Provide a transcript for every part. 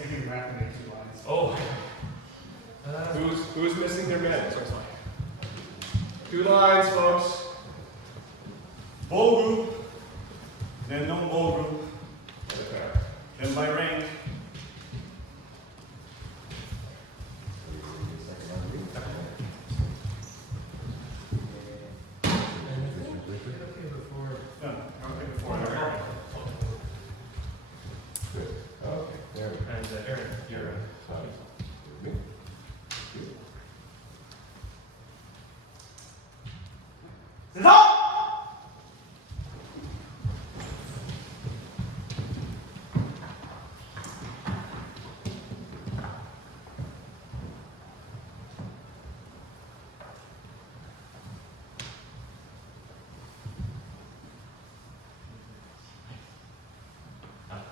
thinking we're not going to make 2 lines. Oh. Who's missing their men? 2 lines, folks. Bow group, then non-bow group, then by rank. And Aaron, you're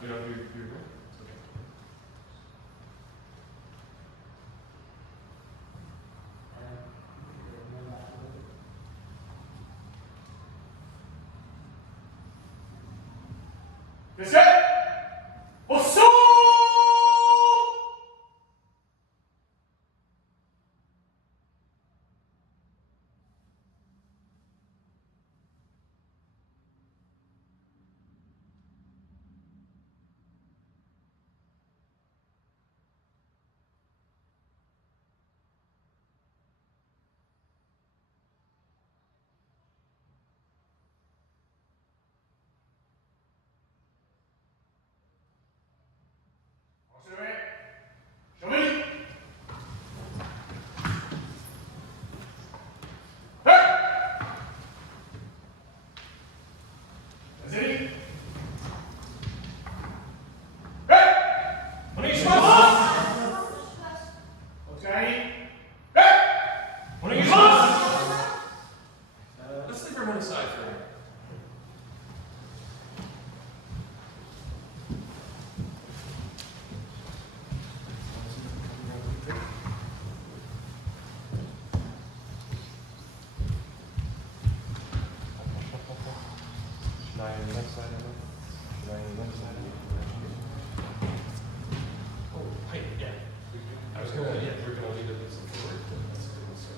you don't do your room? It's okay. Yes, sir! Osso! Show me! Hey! That's it! Hey! Okay. Hey! Let's leave everyone aside for a minute. Oh, hey, yeah. I was gonna, yeah, we're gonna leave it with some forward, but that's a good one, sir.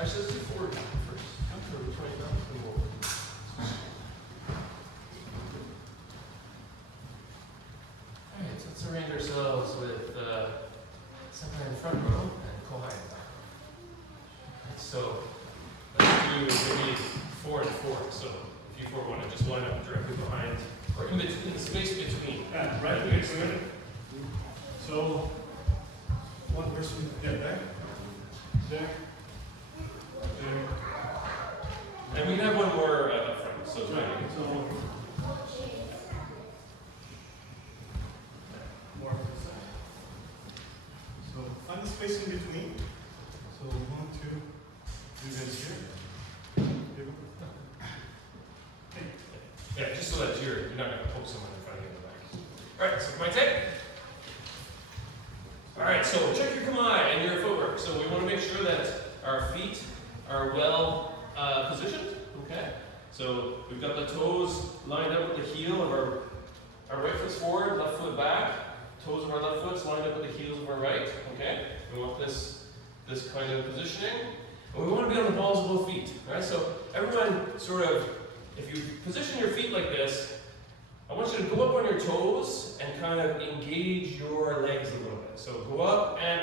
Actually, let's do forward first. After we try it out, then we'll. Alright, so let's arrange ourselves with Senpai in the front row and Kohai in the back row. Alright, so let's do maybe 4 and 4. So if you 4 want to just line up directly behind, or in between, the space between. Yeah, right next to it. So, one person, yeah, there, there, there. And we can have one more up front, so it's fine. So, more on this side. So, find the space in between. So, 1, 2, you guys here. Here we go. Yeah, just so that you're not going to poke someone in front of you in the back. Alright, so my take. Alright, so check your kamae and your footwork. So we want to make sure that our feet are well positioned. Okay? So we've got the toes lined up with the heel of our right foot's forward, left foot back. Toes of our left foot's lined up with the heels of our right. Okay? We want this kind of positioning. And we want to be on the balls of both feet. Alright, so everyone sort of, if you position your feet like this, I want you to go up on your toes and kind of engage your legs a little bit. So go up and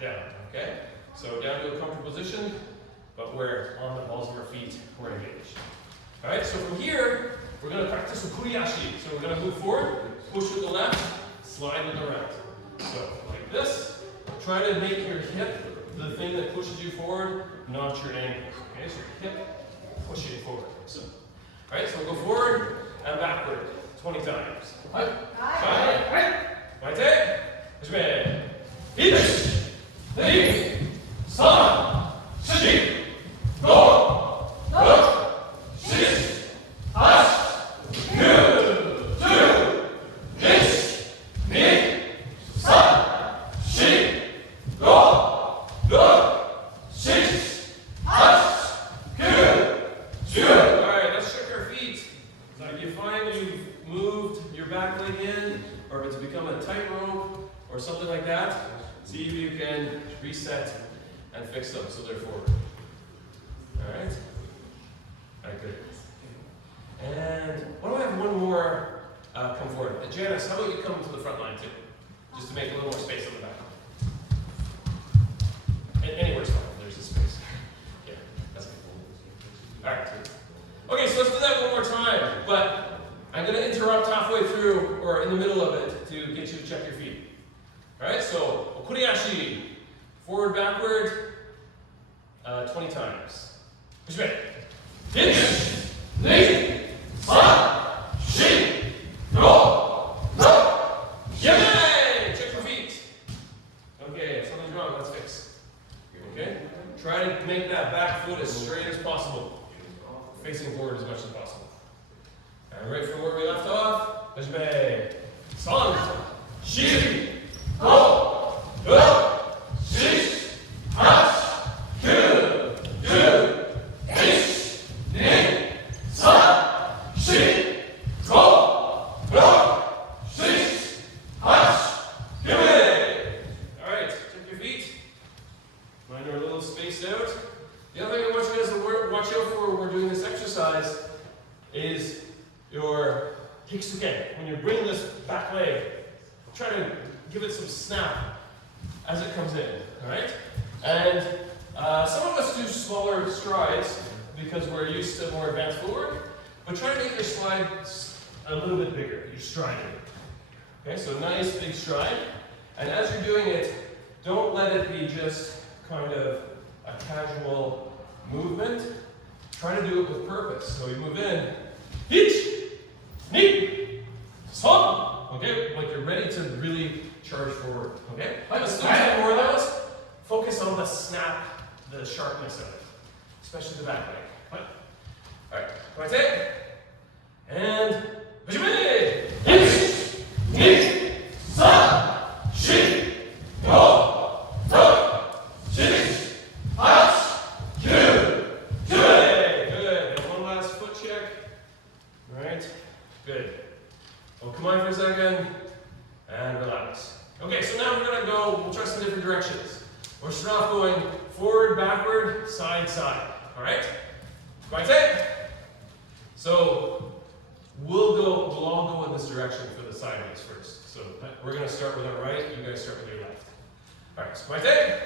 down, okay? So down to a comfortable position, but we're on the balls of our feet, we're engaged. All right, so from here, we're going to practice a kuriyashi. So we're going to move forward, push with the left, slide with the right. So like this, try to make your hip the thing that pushes you forward, not your ankle. Okay, so your hip pushing forward. So, all right, so we'll go forward and backward 20 times. Right. My take. Hajime. 1, 2, 3, 4, 5, 6, 7, 8, 9, 10, 11, 12, 13, 14, 15, 16, 17, 18, 19, 20. Alright, let's check our feet. If you find you've moved your back leg in, or or if it's become a tightrope or something like that, see if you can reset and fix them so they're forward. Alright? Alright, good. And why don't I have one more come forward? Janice, how about you come to the front line too? Just to make a little more space on the back. Anywhere's fine, there's a space. Yeah, that's good. Alright. Okay, so let's do that one more time, but I'm going to interrupt halfway through, or in the middle of it, to get you to check your feet. Alright, so, okuriashi. Forward, backward, 20 times. Push back. Hit! Knee! San! Shin! Go! Go! Yay! Check your feet. Okay, if something's wrong, let's fix. Okay? Try to make that back foot as straight as possible. Facing forward as much as possible. And right from where we left off, Hajime. San, Shin, Go, Go, Shish, Hash, Kyu, Kyu, Ish, Ni, San, Shin, Go, Go, Shish, Hash, Kyu. Alright, check your feet. Mine are a little spaced out. The other thing I want you guys to watch out for when we're doing this exercise is your hiksuken. When you bring this back leg, try to give it some snap as it comes in, alright? And some of us do smaller strides because we're used to more advanced footwork, but try to make your stride a little bit bigger, your stride. Okay, so nice big stride. And as you're doing it, don't let it be just kind of a casual movement. Try to do it with purpose. So you move in, hitch, knee, son. Okay, like you're ready to really charge forward. Okay, let's do 10 more of those. Focus on the snap, the sharpness of it, especially the back leg. All right, right take, and hajime. Hitch, knee, san, shin, go, go, shish, hash, kyu, kyu. Good. And one last foot check. All right, good. Well, come on for a second, and relax. Okay, so now we're gonna go, we'll try some different directions. We'll start off going forward, backward, side, side. All right? Right take. So we'll all go in this direction for the sideways first. So we're gonna start with our right, you guys start with your left. All right, so right take,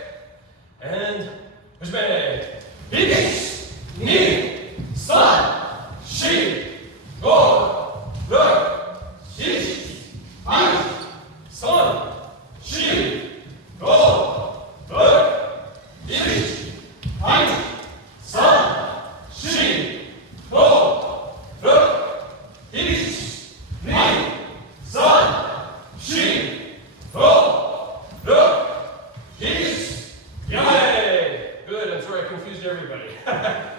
and push back. Hitch, knee, san, shin, go, look, shish, hash, san, shin, go, look, shish, hash, san, shin, go, look, shish, knee, san, shin, go, look, shish, yay! Good, I'm sorry I confused everybody.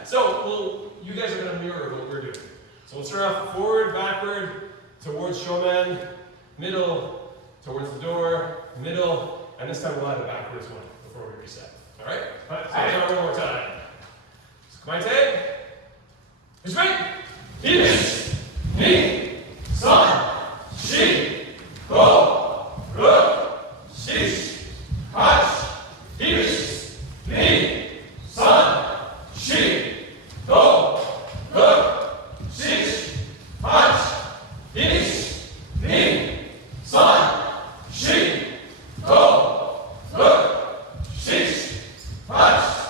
So, you guys are going to mirror what we're doing. So we'll start off forward, backward, towards shomen, middle, towards the door, middle, and this time we'll add a backwards one before we reset. Alright? So let's try one more time. So come on, take. Push back. Hitch, knee, san, shin, go, look, shish, hash, hitch, knee, san, shin, go, look, shish, hash, hitch, knee, san, shin, go, look, shish, hash,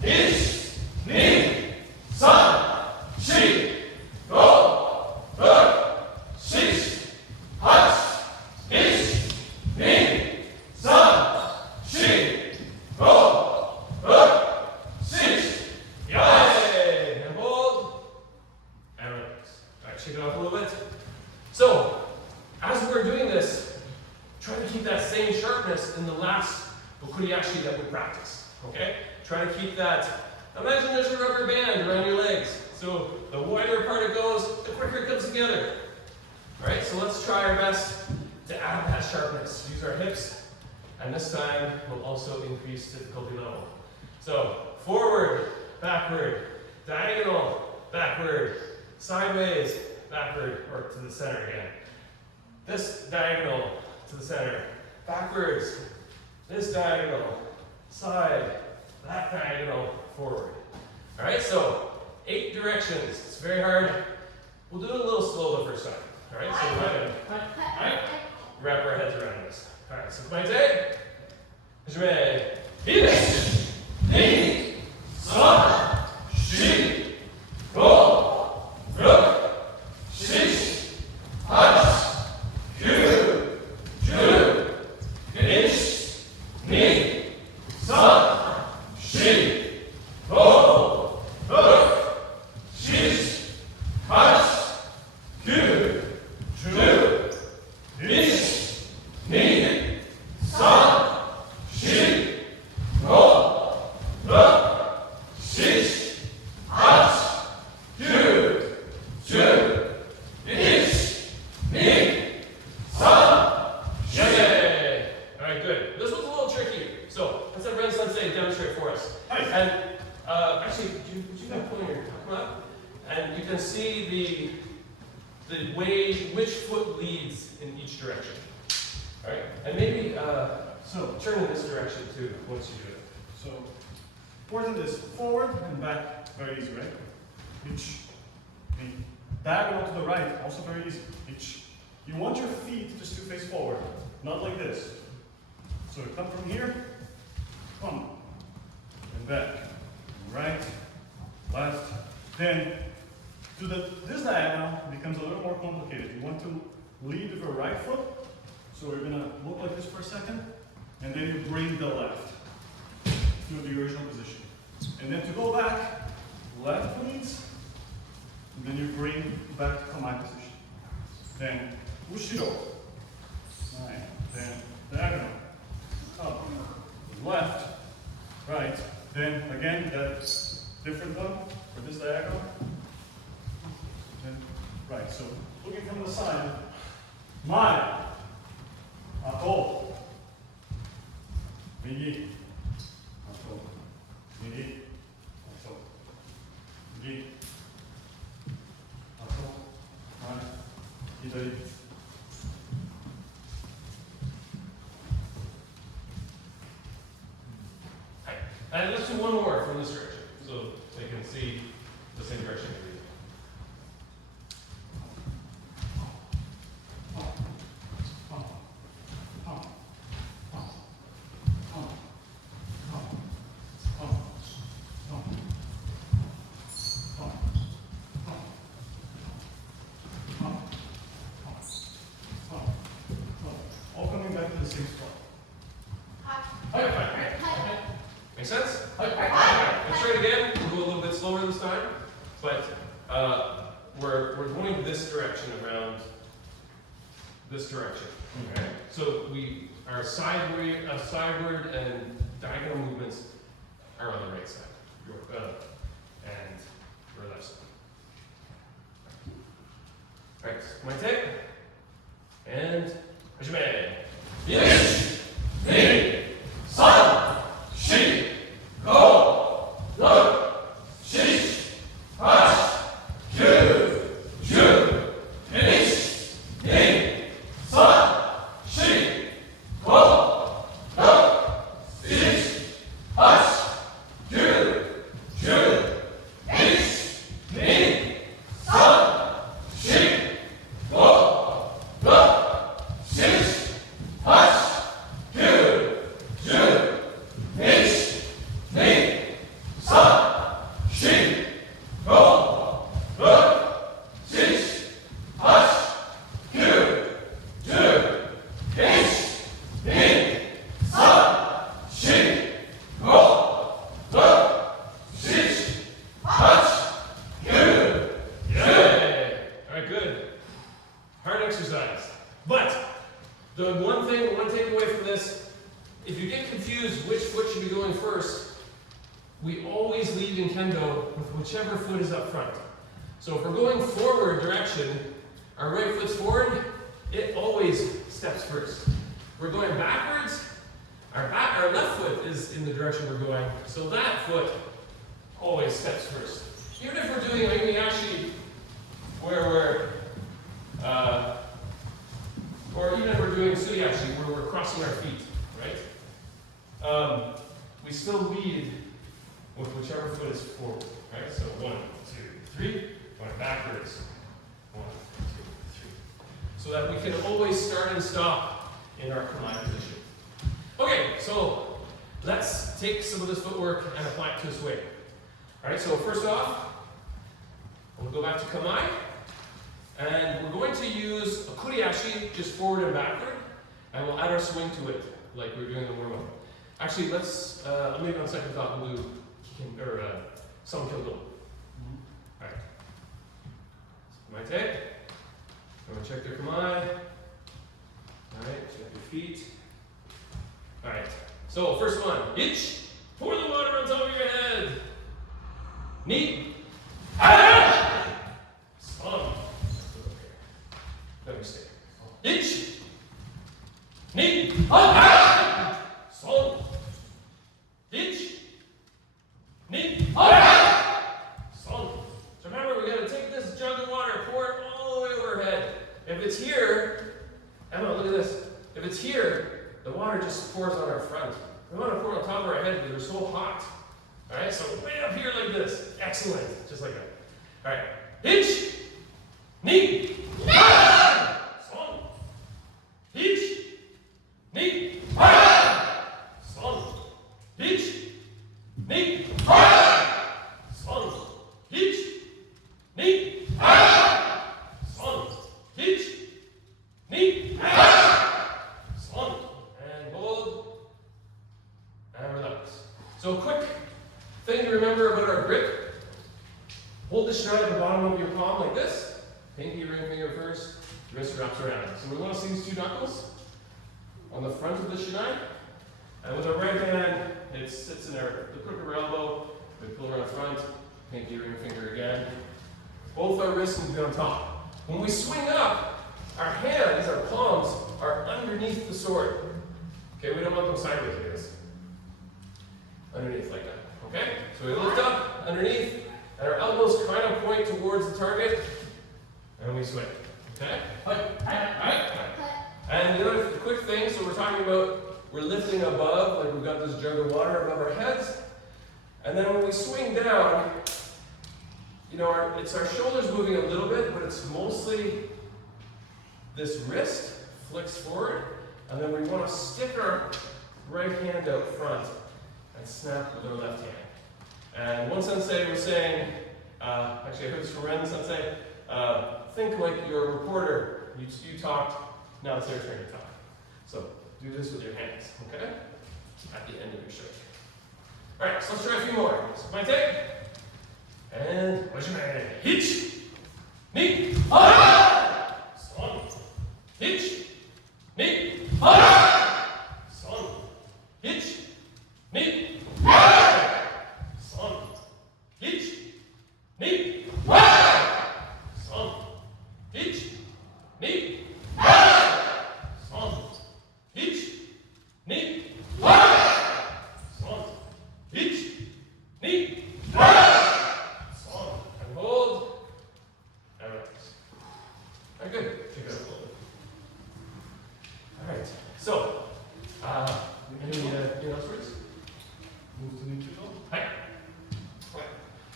hitch, knee, san, shin, go, look, shish, hash, hitch, knee, san, shin, go, look, shish, yay! And hold, and relax. All right, shake it off a little bit. So, as we're doing this, try to keep that same sharpness in the last okuriashi that we practiced. Okay? Try to keep that. Imagine there's a rubber band around your legs. So the wider apart it goes, the quicker it comes together. Alright, so let's try our best to add that sharpness. Use our hips, and this time we'll also increase difficulty level. So forward, backward, diagonal, backward, sideways, backward, or to the center again. this diagonal to the center, backwards, this diagonal, side, that diagonal, forward. All right, so 8 directions. It's very hard. We'll do it a little slow the first time. All right, so we're going to wrap our heads around this. All right, so my day. Je vais ish, ni, san, shi, go, ruk, shish, hash, kyu, ju, ish, ni, san, shi, go, ruk, shish, hash, kyu, ju, ish, ni, san, shi, go, ruk, shish, hash, kyu, ju, ish, ni, san, shi. Yay! All right, good. This one's a little tricky. So let's have Ren Sensei demonstrate for us. Hi. And actually, would you have pointer come up? And you can see the way which foot leads in each direction. All right, and maybe So, turn in this direction too once you do it. so important is forward and back, very easy, right? Each, the diagonal to the right, also very easy. Each, you want your feet just to face forward, not like this. So you come from here, come, and back, right, left, then to this diagonal becomes a little more complicated. You want to lead with your right foot, so we're gonna look like this for a second, and then you bring the left to the original position. And then to go back, left leads, and then you bring back to command position. Then ushiro, right, then diagonal, up, left, right, then again that different one for this diagonal, then right. So looking from the side, mai, ato, migi, ato, migi, ato, migi, ato, mai, hidari. And let's do one more from this direction, so they can see the same direction you're leading. All coming back to the same spot. Okay. Make sense? Let's try it again. We'll go a little bit slower this time, but we're going this direction around this direction. Okay. So our sideward and diagonal movements are on the right side, and your left side. All right. My take. And hajime. Yes. Ni. San. Shi. Go. Ruk. Shish. Hash. Kyu. Ju. Ish. Ni. San. Shi. Go. Ruk. Shish. Hash. Kyu. Ju. Ish. Ni. San. Shi. Go. Ruk. Shish. Hash. Kyu. Ju. Ish. Ni. San. Shi. Go. Ruk. Shish. Hash. Kyu. Ju. Ish. Ni. San. Shi. Go. Ruk. Shish. Hash. Kyu. Yay! All right, good. Hard exercise. But the one thing we want to take away from this, if you get confused which foot should be going first, we always lead in kendo with whichever foot is up front. So if we're going forward direction, our right foot's forward, it always steps first. If we're going backwards, our left foot is in the direction we're going, so that foot always steps first. Even if we're doing Aimiyashi, where we're or even if we're doing Suriashi, where we're crossing our feet, right? We still lead with whichever foot is forward, right? So 1, 2, 3, going backwards. 1, 2, 3. So that we can always start and stop in our Kamae position. Okay, so let's take some of this footwork and apply it to a swing. Alright, so first off, we'll go back to Kamae. And we're going to use a Kuriashi, just forward and backward. And we'll add our swing to it, like we were doing the warm-up. Actually, let's, maybe on second thought, we'll do Son Kyudo. Alright. Kamae take. Everyone check their Kamae. Alright, check your feet. Alright, so first one. Ich. Pour the water on top of your head. Ni. Son. Let me stay. Ich. Ni. Son. Ich. Ni. Son. So remember, we gotta take this jug of water, pour it all the way over our head. If it's here, Emma, look at this. If it's here, the water just pours on our front. We want to pour on top of our head because we're so hot. Alright, so way up here like this. Excellent. Just like that. Alright. Ich. Ni. Son. Ich. Ni. Son. Ich. Ni. Son. Ich. Ni. Son. Ich. Ni. Son. And hold. And relax. So quick thing to remember about our grip. Hold the shinai at the bottom of your palm like this. Pinky ring finger first. Wrist wraps around. So we want to see these two knuckles on the front of the shinai. And with our right hand, it sits in the crook of our elbow. We pull around front. Pinky ring finger again. Both our wrists can be on top. When we swing up, our hands, our palms, are underneath the sword. Okay, we don't want them sideways like this. Underneath like that. Okay? So we lift up, underneath, and our elbows kind of point towards the target, and we swing. Okay? Alright? And the other quick thing, so we're talking about we're lifting above, like we've got this jug of water above our heads, and then when we swing down, you know, it's our shoulders moving a little bit, but it's mostly this wrist flicks forward, and then we want to stick our right hand out front and snap with our left hand. And one sensei was saying, actually I heard this from Ren sensei, think like you're a reporter. You talked, now it's their turn to talk. So do this with your hands, okay? At the end of your shirt. Alright, so let's try a few more. So my take. And wajime. Hitch. Ni. Son. Hitch. Ni. Son. Hitch. Ni. Son. Hitch. Ni. Son. Hitch. Ni. Son. Hitch. Ni. Son. Hitch. Ni. Son. And hold. And relax. Very good. Take it out a little bit. Alright. So, any announcements? Move to Nikyudo. Hi.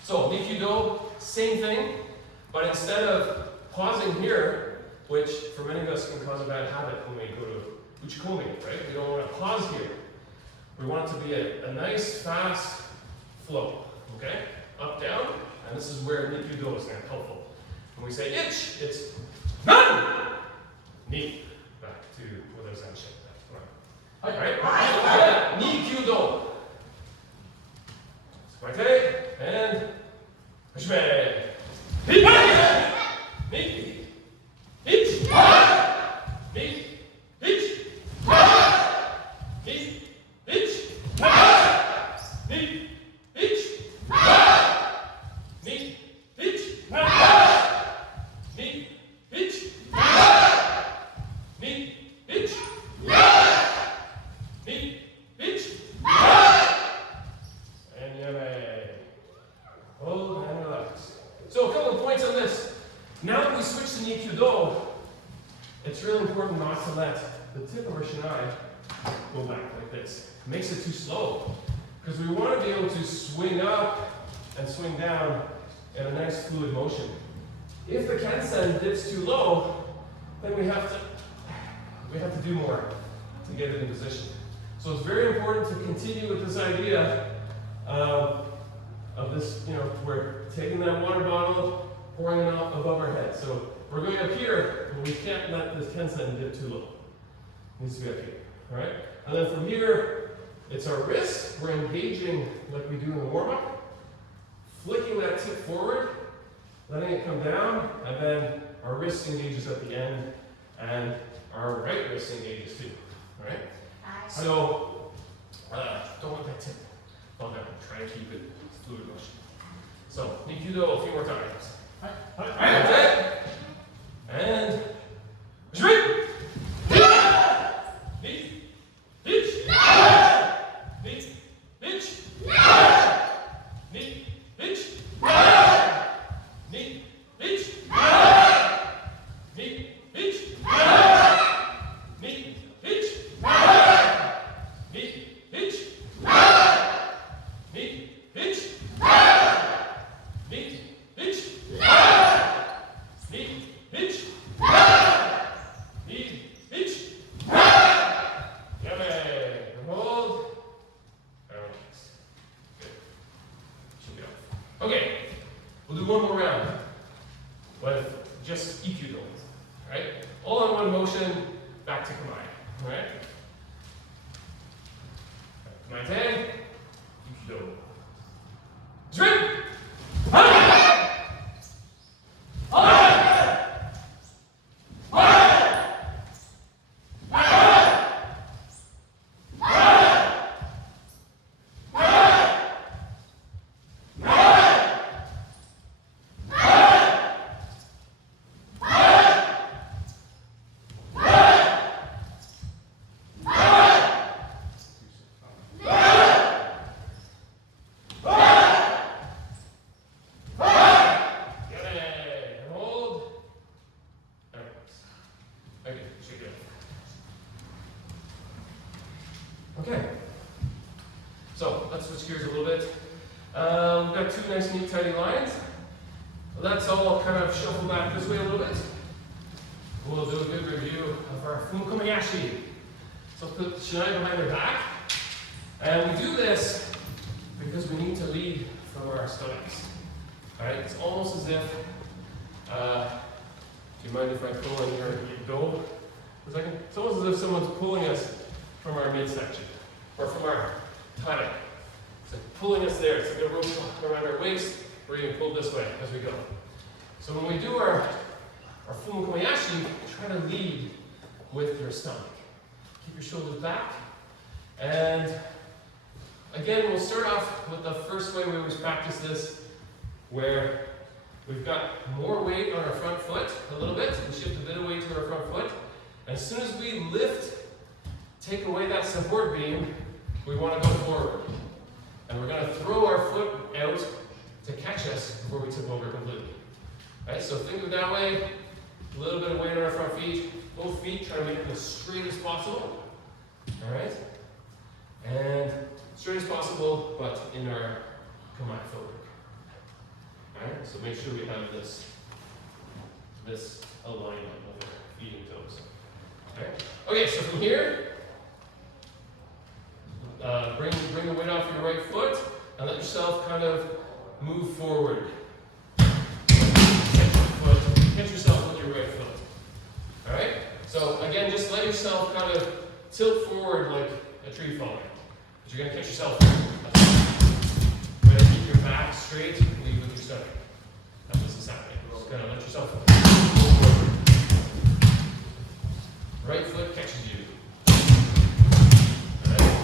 So, Nikyudo, same thing, but instead of pausing here, which for many of us can cause a bad habit when we go to Uchikomi, right? We don't want to pause here. We want it to be a nice, fast flow, okay? Up, down, and this is where Nikyudo is going to be helpful. When we say itch, it's none! Ni. Back to what I was going to say. Alright? Nikyudo. Square and hashime. Hit! Ni. Hitch. Ni. Hitch. Ni. Hitch. Ni. Hitch. Ni. Hitch. Ni. Hitch. Ni. Hitch. Ni. Hitch. And yame. Hold and relax. So a couple of points on this. Now that we switch to Nikyudo, it's really important not to let the tip of our shinai go back like this. It makes it too slow. Because we want to be able to swing up and swing down in a nice fluid motion. If the kensen dips too low, then we have to do more to get it in position. So it's very important to continue with this idea of this, we're taking that water bottle, pouring it out above our head. So we're going up here, but we can't let this kensen dip too low. It needs to be up here, all right? And then from here, it's our wrist. We're engaging like we do in the warm-up, flicking that tip forward, letting it come down, and then our wrist engages at the end, and our right wrist engages too, all right? So, don't let that tip fall down. Try to keep it fluid motion. So, Nikido a few more times. That's it. And, Jump! Knee, hitch, knee, hitch, knee, hitch, knee, hitch, knee, hitch, knee, hitch, knee, hitch, knee, hitch, knee, hitch, knee, hitch, knee, hitch. Yummy. Hold. And relax. Good. Should be off. Okay. We'll do one more round with just Ikyudo. Alright? All in one motion, back to Kamae. Alright? Kamae 10. Ikyudo. Drip! Okay, so let's switch gears a little bit. We've got two nice, neat, tidy lines. Let's all kind of shuffle back this way a little bit. We'll do a good review of our Fukumayashi. So put Shinai behind our back. And we do this because we need to lead from our stomachs. Alright, it's almost as if, do you mind if I pull in your go for a second? It's almost as if someone's pulling us from our midsection, or from our tummy. It's like pulling us there. It's like a rope around our waist, we're being pulled this way as we go. So when we do our Fukumayashi, try to lead with your stomach. Keep your shoulders back. And again, we'll start off with the first way we always practice this, where we've got more weight on our front foot a little bit. We shift a bit of weight to our front foot. And as soon as we lift, take away that support beam, we want to go forward. And we're going to throw our foot out to catch us before we tip over completely. Right, so think of it that way. A little bit of weight on our front feet. Both feet, try to make them as straight as possible. Alright? And straight as possible, but in our Kamae footwork. Alright, so make sure we have this alignment of our feet and toes. Okay, so from here, bring the weight off your right foot and let yourself kind of move forward. Catch yourself with your right foot. Alright? So again, just let yourself kind of tilt forward like a tree falling. But you're going to catch yourself. You're going to keep your back straight and lead with your stomach. That's what's happening. Just kind of let yourself go forward. Right foot catches you. Alright?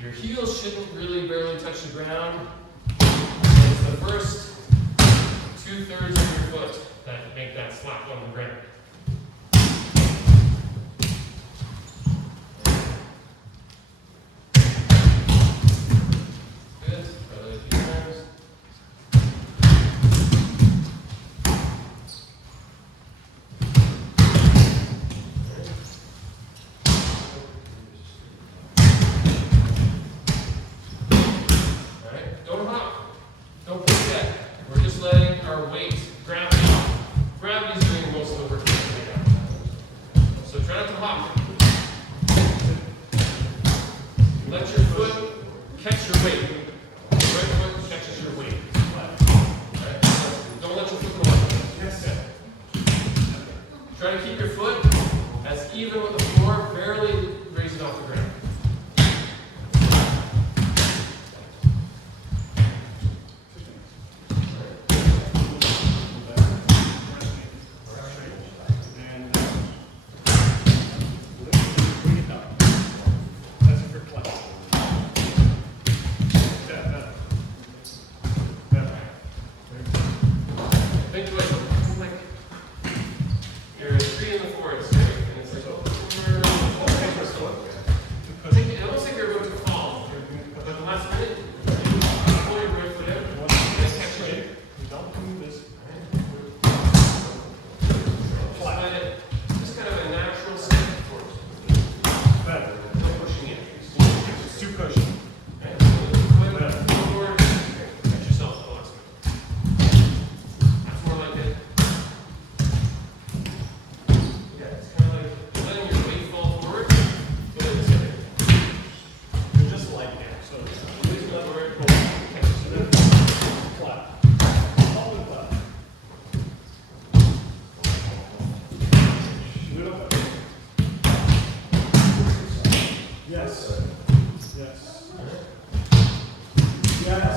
Your heels shouldn't really barely touch the ground. It's the first 2/3 of your foot that make that slap on the ground. Good. Probably a few times. hop. Let your foot catch your weight. Your right foot catches your weight. Alright? Don't let your foot go up. Yes. Try to keep your foot as even with the floor, barely raising off the ground. And bring it down. That's a good clap. Better. Think like you're 3 in the forwards, right? And it's like, it looks like you're about to fall. But the last minute, you pull your right foot out and catch it. You don't do this. Just kind of a natural step forward. Better. No pushing in. It's too cushion. Okay? Foot forward, catch yourself the last minute. That's more like it. Yeah, it's kind of like letting your weight fall forward, but it's okay. You're just like him. So Weight fall forward, catch yourself. clap. Solid clap. Shoot up. Yes. Yes. Yes. Yes.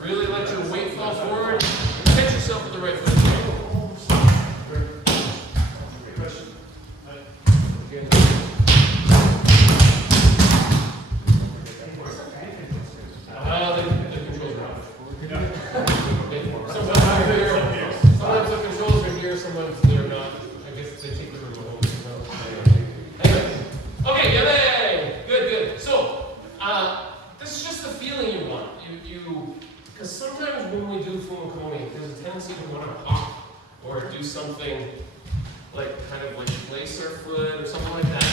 Really let your weight fall forward. Catch yourself with the right foot. Good question. The controls are off. Yeah. Sometimes the controls are here, sometimes they're not. I guess they take the remote home. Anyway. Okay, yay! Good. So, this is just the feeling you want. Because sometimes when we do fumakomi, there's a tendency to want to hop or do something like kind of like place our foot or something like that.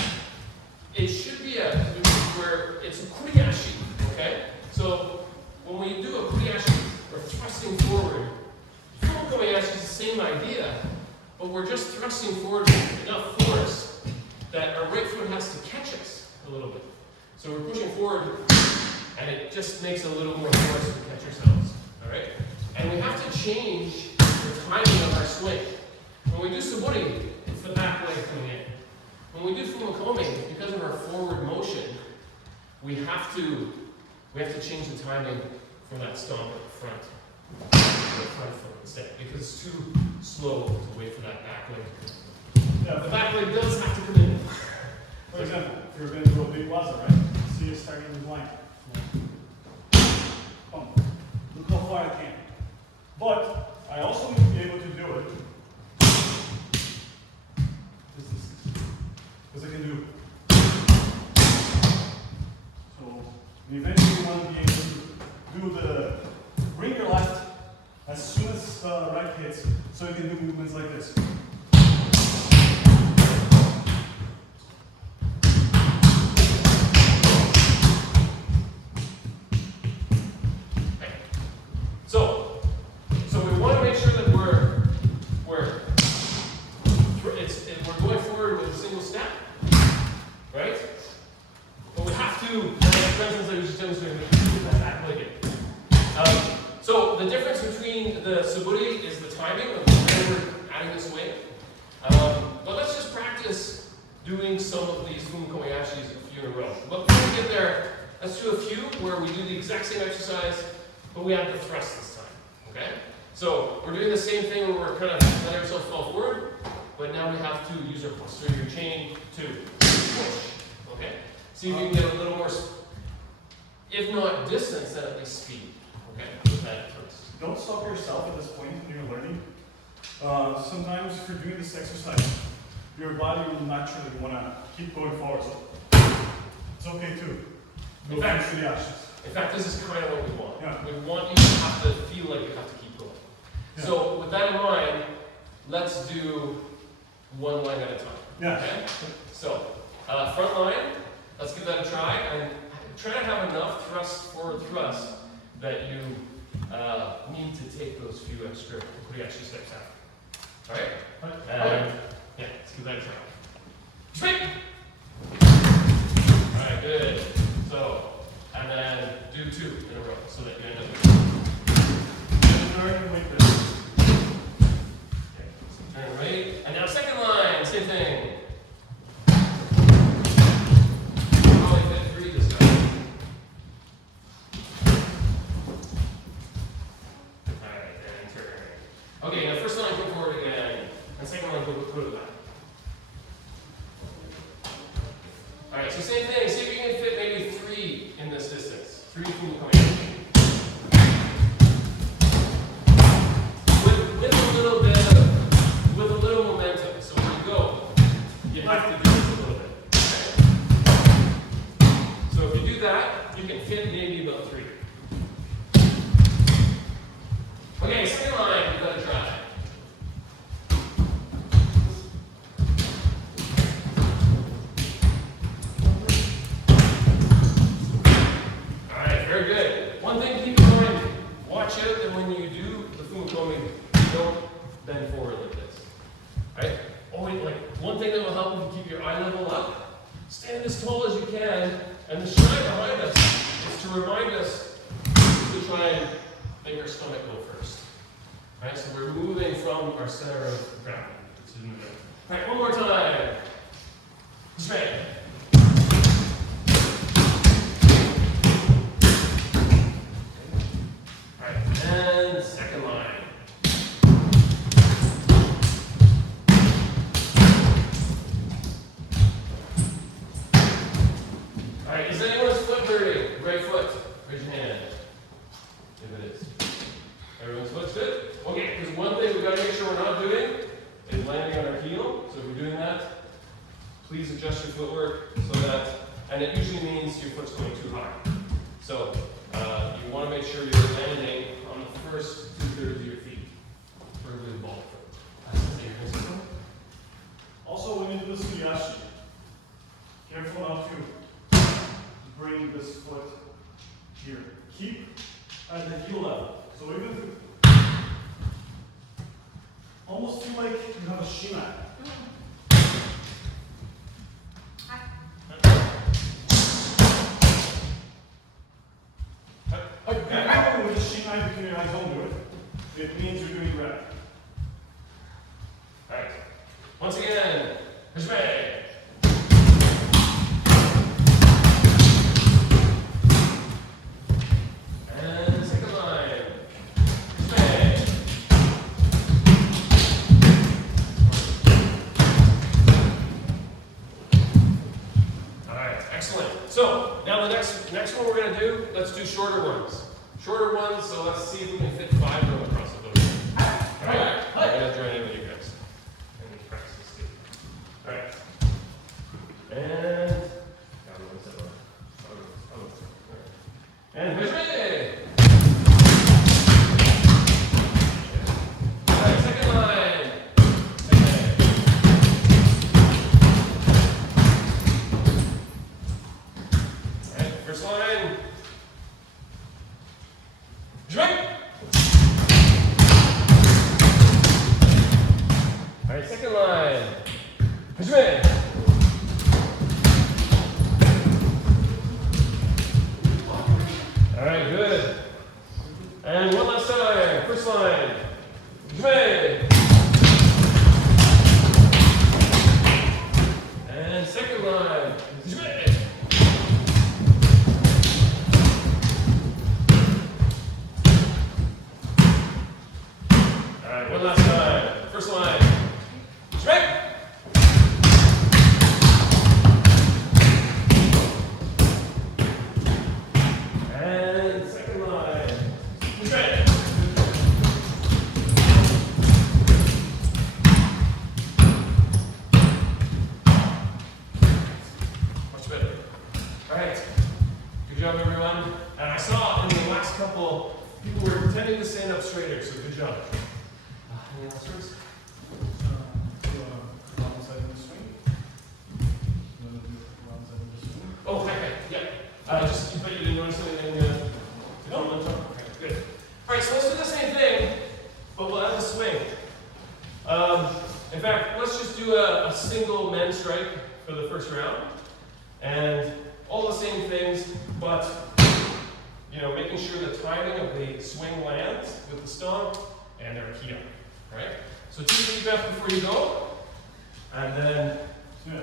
It should be where it's a kuriashi, okay? So when we do a kuriashi, we're thrusting forward. Fumakomi is the same idea, but we're just thrusting forward with enough force that our right foot has to catch us a little bit. So we're pushing forward, and it just makes a little more force to catch ourselves, all right? And we have to change the timing of our swing. When we do suburi, it's the back leg coming in. When we do fumakomi, because of our forward motion, we have to change the timing from that stomp at the front to the front foot instead, because it's too slow to wait for that back leg. Yeah. The back leg does have to come in. For example, if you're going to do a big waza, right? See it starting in line. Boom. Look how far I can. But I also need to be able to do it. Because I can do. So eventually you want to be able to do the bring your left as soon as the right hits, so you can do movements like this. So we want to make sure that we're going forward with a single step, right? But we have to, for instance, I was just demonstrating that back leg in. So the difference between the suburi is the timing of when we're adding this weight. But let's just practice doing some of these fumakomi-ashis a few in a row. But before we get there, let's do a few where we do the exact same exercise, but we add the thrust this time, okay? So we're doing the same thing where we're kind of letting ourselves fall forward, but now we have to use our posterior chain to push, okay? See if you can get a little more, if not distance, then at least speed, okay? With that twist. Don't stop yourself at this point when you're learning. Sometimes if you're doing this exercise, your body will naturally want to keep going forward. So it's okay too. In fact, to the ashes. In fact, this is kind of what we want. Yeah. We want you to have to feel like you have to keep going. Yeah. So with that in mind, let's do one line at a time. Yeah. Okay? So, front line, let's give that a try. And try to have enough forward thrust that you need to take those few extra steps out. All right? And yeah, let's give that a try. Straight. All right, good. So, and then do 2 in a row so that you end up with. Turn like this. Okay, so turn right. And now second line, same thing. Probably fit 3 this time. Alright, and turn. Okay, now first line, go forward again. And second line, go to the back. Alright, so same thing. See if you can fit maybe 3 in this distance. 3 from coming in. With a little momentum. So when you go, you have to do this a little bit. Okay? So if you do that, you can fit maybe about 3. Okay, second line, we've got to try. Alright, very good. One thing to keep in mind, watch out that when you do the fumikombi, you don't bend forward like this. Right? Oh, wait, like one thing that will help you keep your eye level up, stand as tall as you can, and the shrine behind us is to remind us to try and make our stomach go first. Right? So we're moving from our center of gravity. Alright, one more time. Straight. Alright, and second line. Alright, is anyone's foot hurting? Right foot. Raise your hand. If it is. Everyone's foot's good? Okay, because one thing we've got to make sure we're not doing is landing on our heel. So if we're doing that, please adjust your footwork so that, and it usually means your foot's going too high. So you want to make sure you're landing on the first 2/3 of your feet. Preferably the ball foot. Also, when you do the suyashi, careful not to bring this foot here. Keep at the heel level. So even if you almost feel like you have a shima. Like, with the shima between your eyes, don't do it. It means you're doing right. Alright. Once again, Hajime. And second line. Hajime. Alright, excellent. So now the next one we're going to do, let's do shorter ones. Shorter ones, so let's see if we can fit 5 of them across the board. Alright, I'm going to join in with you guys. And we practice this too. Alright. And and Hajime! Alright, second line. Alright, first line. Drink! Alright, second line. Hajime! Alright, good. And one last time. First line. Hajime! And second line. Hajime! Alright, one last time. First line. Hajime! And second line. Hajime! Much better. Alright. Good job, everyone. And I saw in the last couple, people were pretending to stand up straighter, so good job. Any answers? Wrong side of the swing. Oh, okay, yeah. Just making sure the timing of the swing lands with the stomp and their key up. Right? So 2 deep breaths before you go, and then Yeah.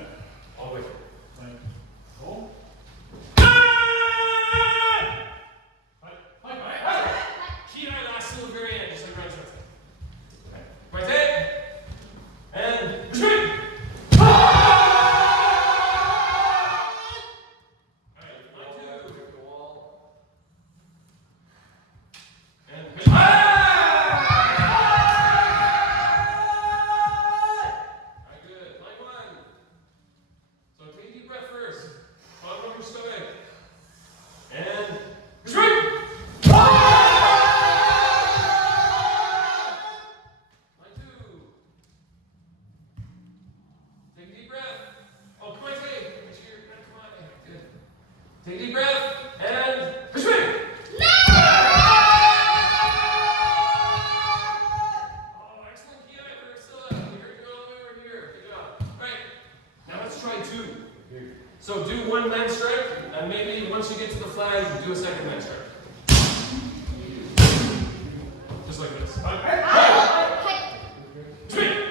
all the way through. Like, go. Key eye lasts till the very end, just like Ryan said. Okay. Right hand, and retreat. Take a deep breath and retreat. Oh, excellent key eye for Priscilla. Here we go all the way over here. Good job. All right. Now let's try 2. So do 1 man strike, and maybe once you get to the flag, do a 2nd man strike. Just like this. Retreat.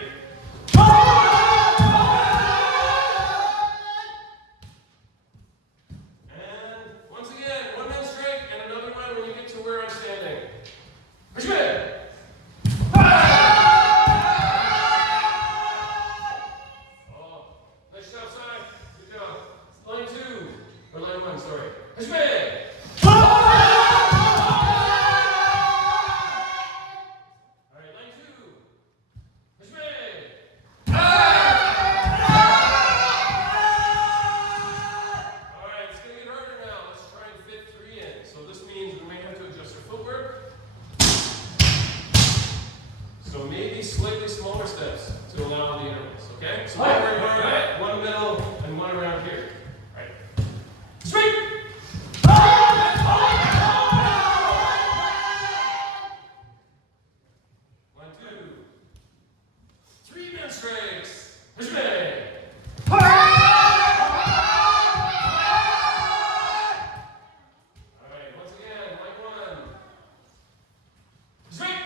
So maybe slightly smaller steps to allow the intervals, okay? So one where you are at, 1 middle, and 1 around here. All right. Straight! 1, 2. 3 man strikes. Retreat! All right, once again, like 1. Straight!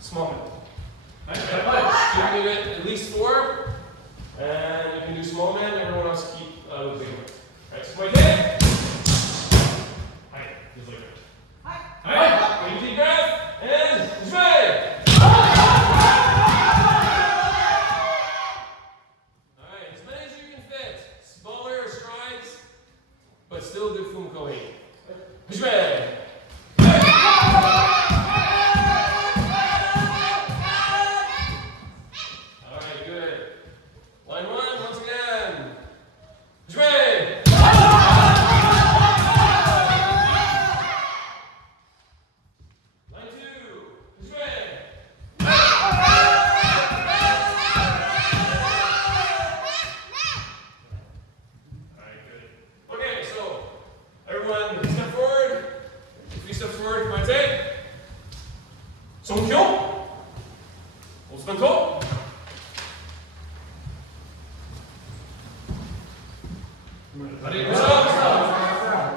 Small man. So you can do it at least 4, and you can do small man, everyone else keep the big one. Alright, so right there. Hi, just like that. Hi. Take a deep breath, and straight. Alright, as many as you can fit. Smaller strides, but still do Fumiko 8. Straight.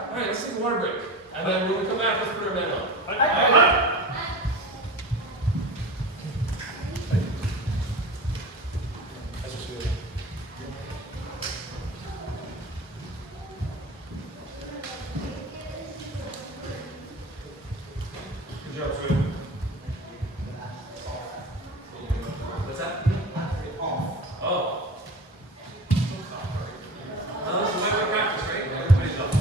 Alright, let's take a water break. And then we'll come back with put our men on. Good job, Fred. What's that? Oh. That's the way we practice, right? Everybody's up.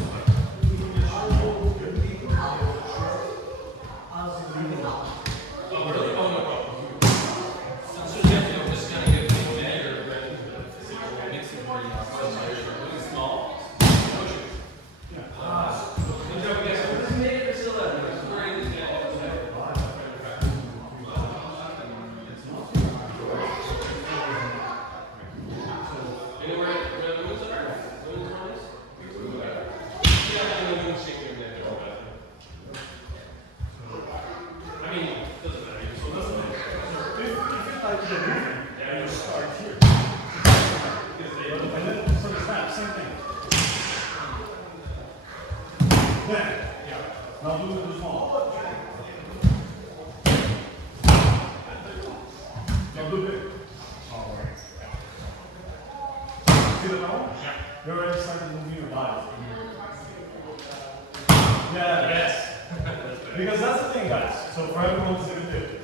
see the pedal? Yeah. You're already starting moving your body. Yeah. Yes. Because that's the thing, guys. So for everyone to do it,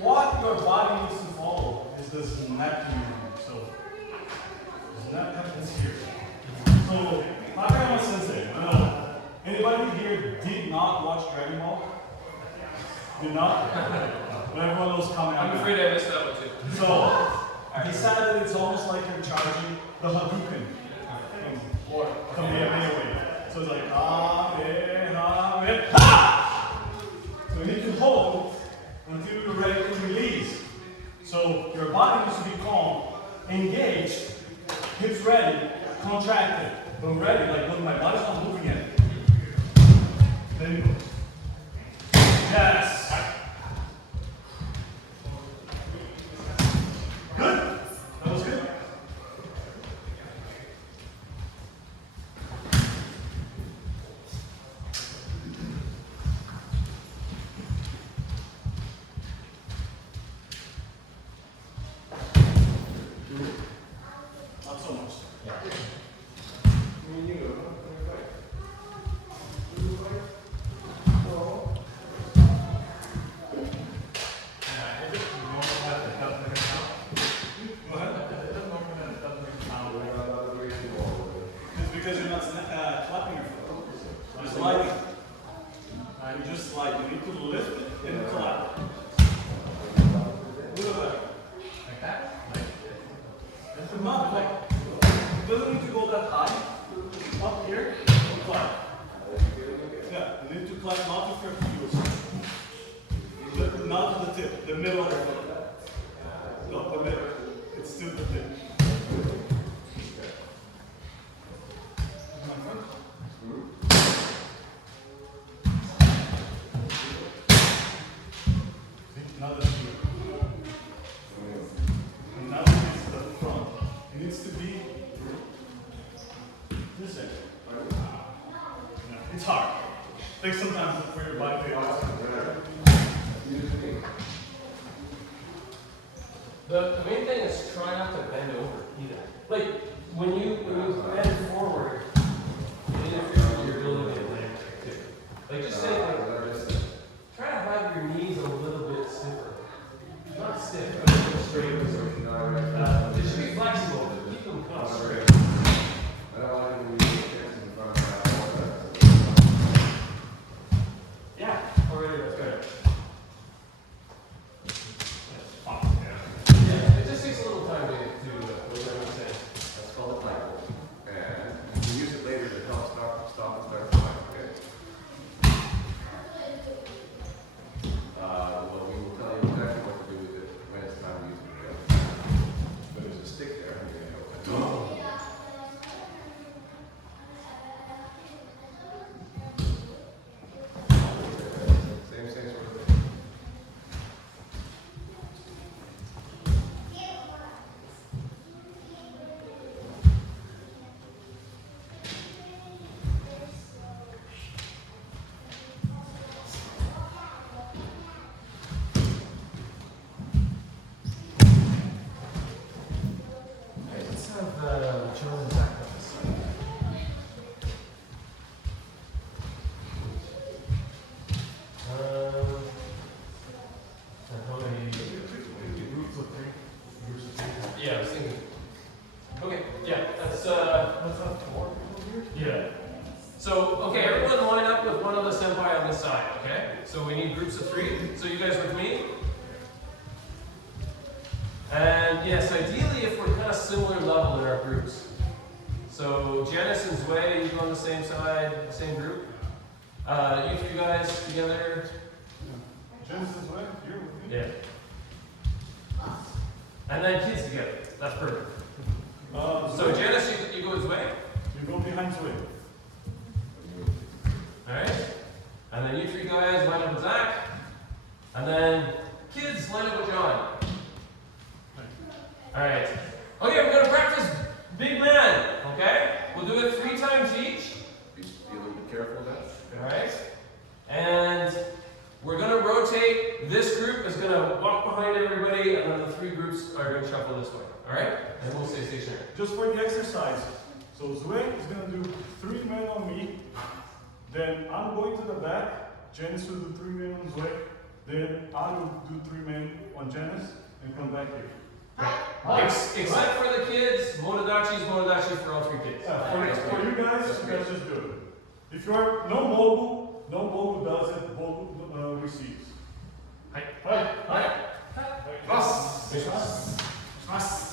what your body needs to follow is this neck movement. So this neck happens here. So Nakayama Sensei, I know. Anybody here did not watch Dragon Ball? Did not? But everyone knows coming. I'm afraid I missed that one too. So he said that it's almost like you're charging the Hadouken from the way. So it's like ha! So you need to hold until you're ready to release. So your body needs to be calm, engaged, hips ready, contracted, but ready. Like, look, my body's not moving yet. Then you go. Yes. Good. That was good. Not so much. Go ahead. It's because you're not clapping your foot. You're sliding. You just slide. You need to lift it and clap. Move it back. Like that? Not like, it doesn't need to go that high. Up here, you clap. Yeah, you need to clap not to your heels. Not to the tip, the middle of your foot. Not the middle. It's still the tip. Now that's good. And now it's the front. It needs to be this way. Yeah, it's hard. Takes some time for your body to adjust. The main thing is try not to bend over either. Like when you bend forward, it interferes with your ability to land too. Like just say like try to have your knees a little bit stiffer. Not stiff, but a little straighter. It should be flexible, but keep them kind of straight. Yeah, already that's good. Yeah, it just takes a little time to what I was saying. Let's call it light. And you can use it later to help stop and start the mic, okay? Well, we will tell you exactly what to do with it when it's time to use it. Okay? But there's a stick there. Same sort of thing. Let's have John and Zach on this side. How many groups of three? Groups of three? Yeah, I was thinking. Okay, yeah, let's have four here. Yeah. So, okay, everyone line up with one other senpai on this side, okay? So we need groups of three. So you guys with me? And yes, ideally if we're kind of similar level in our groups. So Janice and Zway, you go on the same side, same group. You three guys together. Genesis way, you're with me. Yeah. And then kids together. That's perfect. So Zway, Janice, you go Zway. you go behind Zway. Alright. And then you three guys line up with Zach. And then kids line up with John. Alright. Okay, we're gonna practice big man. Okay? We'll do it 3 times each. Be a little bit careful of that. Alright? And we're gonna rotate way, this group is going to walk behind everybody, and then the three groups are going to shuffle this way. All right? And we'll stay stationary. Just for the exercise. So Zwe is going to do 3 men on me. Then I'm going to the back. Janice will do 3 men on Zwe. Then I will do 3 men on Janice and come back here. Except for the kids, Motodachi is Motodachi for all 3 kids. For you guys just do it. If you're no Mogu does it, Mogu receives. Hi. Hi. Hi. Plus. Mas.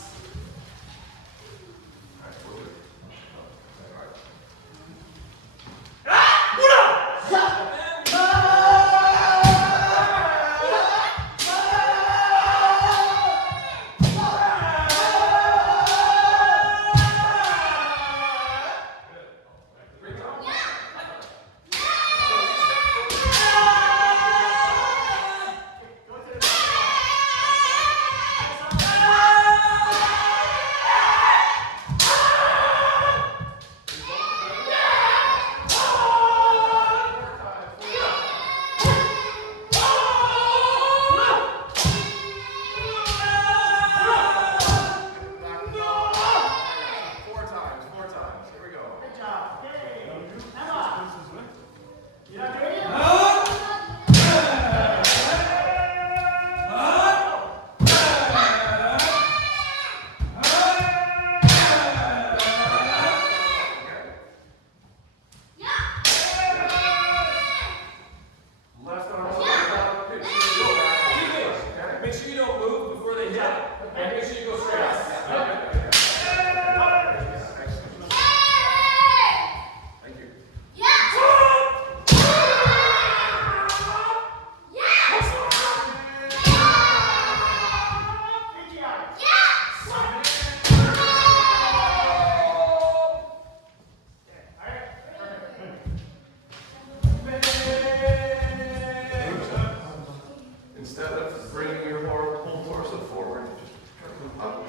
Instead of bringing your whole torso forward, just turn up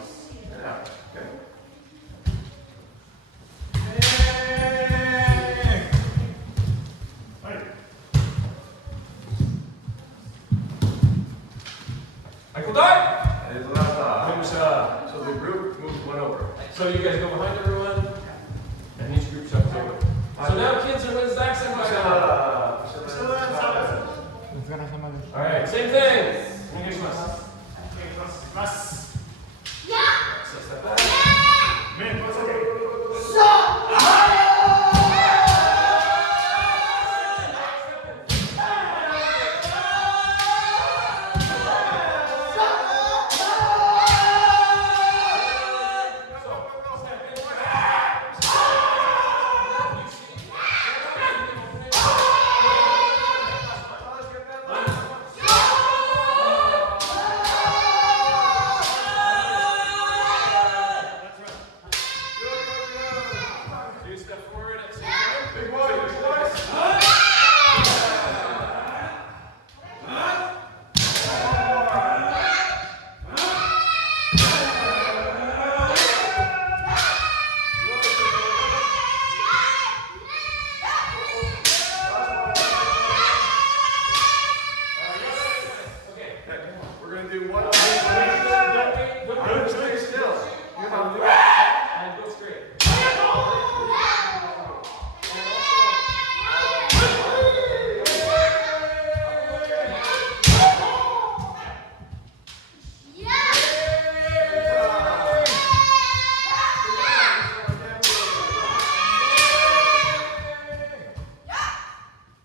and out. Okay? Aikodai! And left Finish. So the group moves one over. So you guys go behind everyone, and each group shuffles over. So now kids are with Zach and All right, same thing. Step back. Man, what's okay? We're going to do one. Stay still. You have to. And go straight.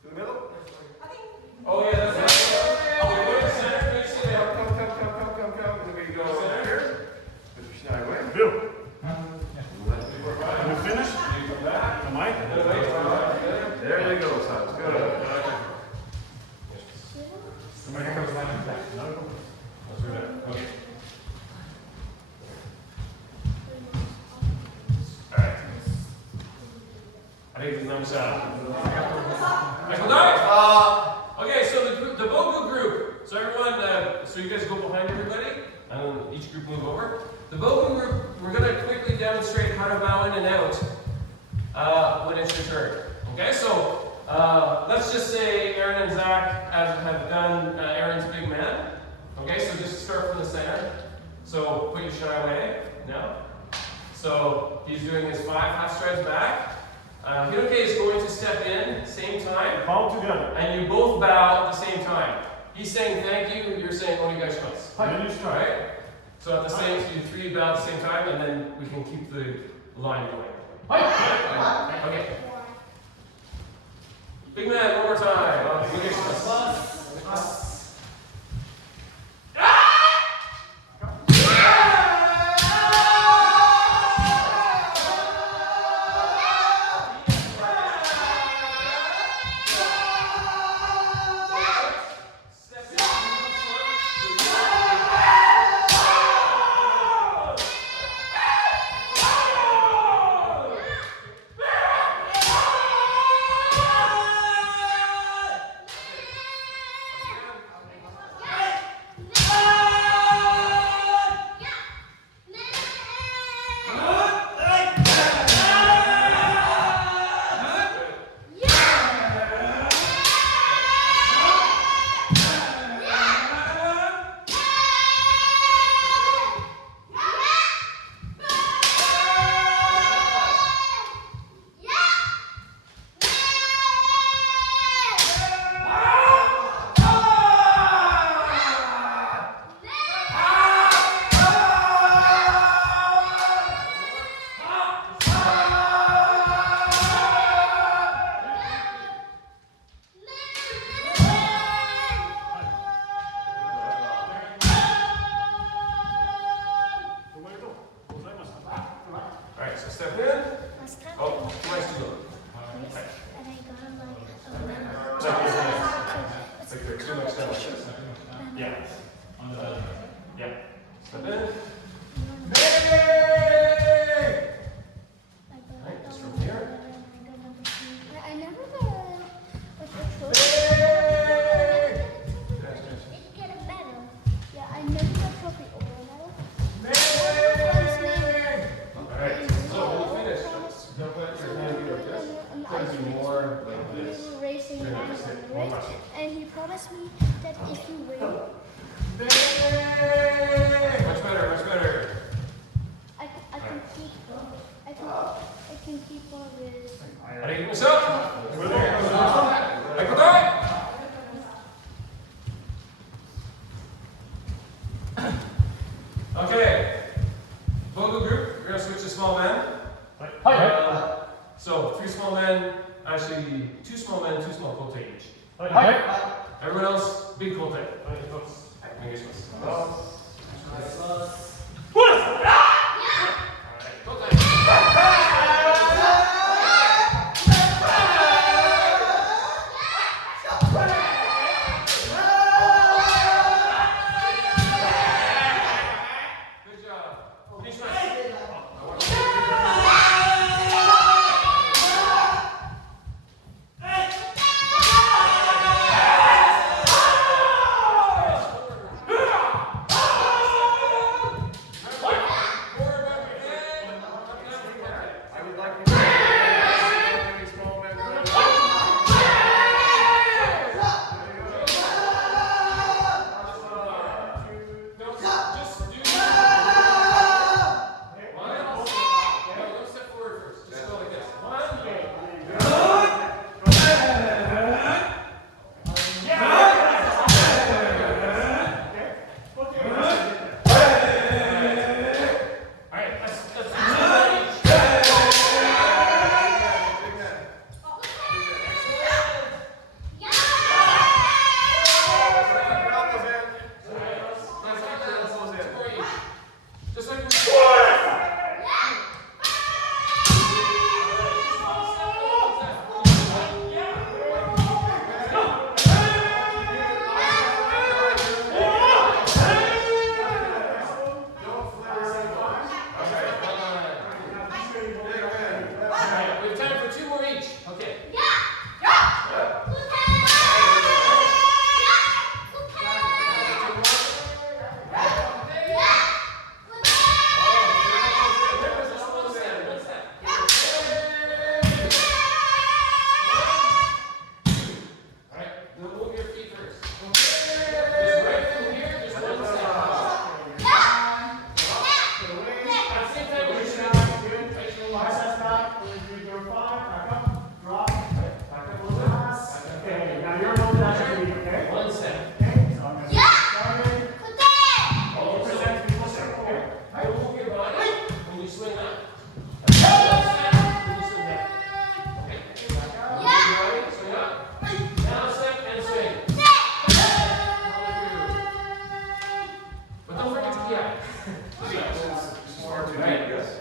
To the middle. Oh yeah, that's right. Okay, go to the center, face it out. Come. And we go here. Mr. Schneideway. Bill, are we finished? Am I? There they go, sounds good. Okay. Okay, so the Bogu group. So everyone, so you guys go behind everybody, and each group move over. The Bogu group, we're going to quickly demonstrate how to bow in and out when it's your turn. Okay, so let's just say Aaron and Zach have done Aaron's Okay, so just start from the center. So put your shy away now. So he's doing his 5 half strides back. Hiroke is going to step in, same time, Bow together. and you both bow at the same time. He's saying thank you, you're saying onegaishimasu. And then you start. Alright? So at the same, so you 3 bow at the same time, and then we can keep the line going. Okay. Big man, one more time. Onegaishimasu. Alright, so step in. Oh, too nice to go. Like there's too much down. Yeah. Yeah. Step in. Alright, just from here. I never got a trophy. Did get a medal? Yeah, I never got a trophy or a medal. Alright, so when you finish, don't let your hand be like this. Try to be more like this. We were racing Yeah, animals, that's it. right? And he promised me that if you win, Much better, much better. I can keep all this. Arigato. Arigato. Okay. Vocal group, we're gonna switch to small men. So 3 small men, actually 2 small men, 2 small kote each. Everyone else, big kote. Good job. Finish I would like to any small men. Just do Right. Yes.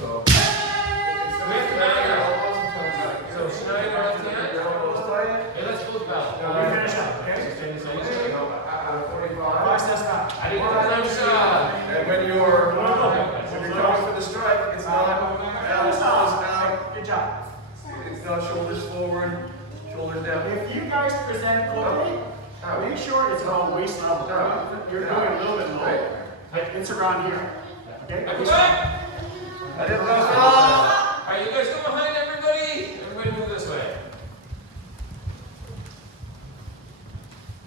So. With Schneider. So Schneider left hand. Hey, let's both bow. We finish up, okay? Out of 45. 5 steps back. I didn't get the nice shot. And when you're going for the strike, it's not out. Good job. It's not shoulders forward, shoulders down. If you guys present openly, make sure it's about waist level. You're going a little bit low. It's around here. Okay? Back to back. I didn't know. Alright, you guys go behind everybody. Everybody move this way.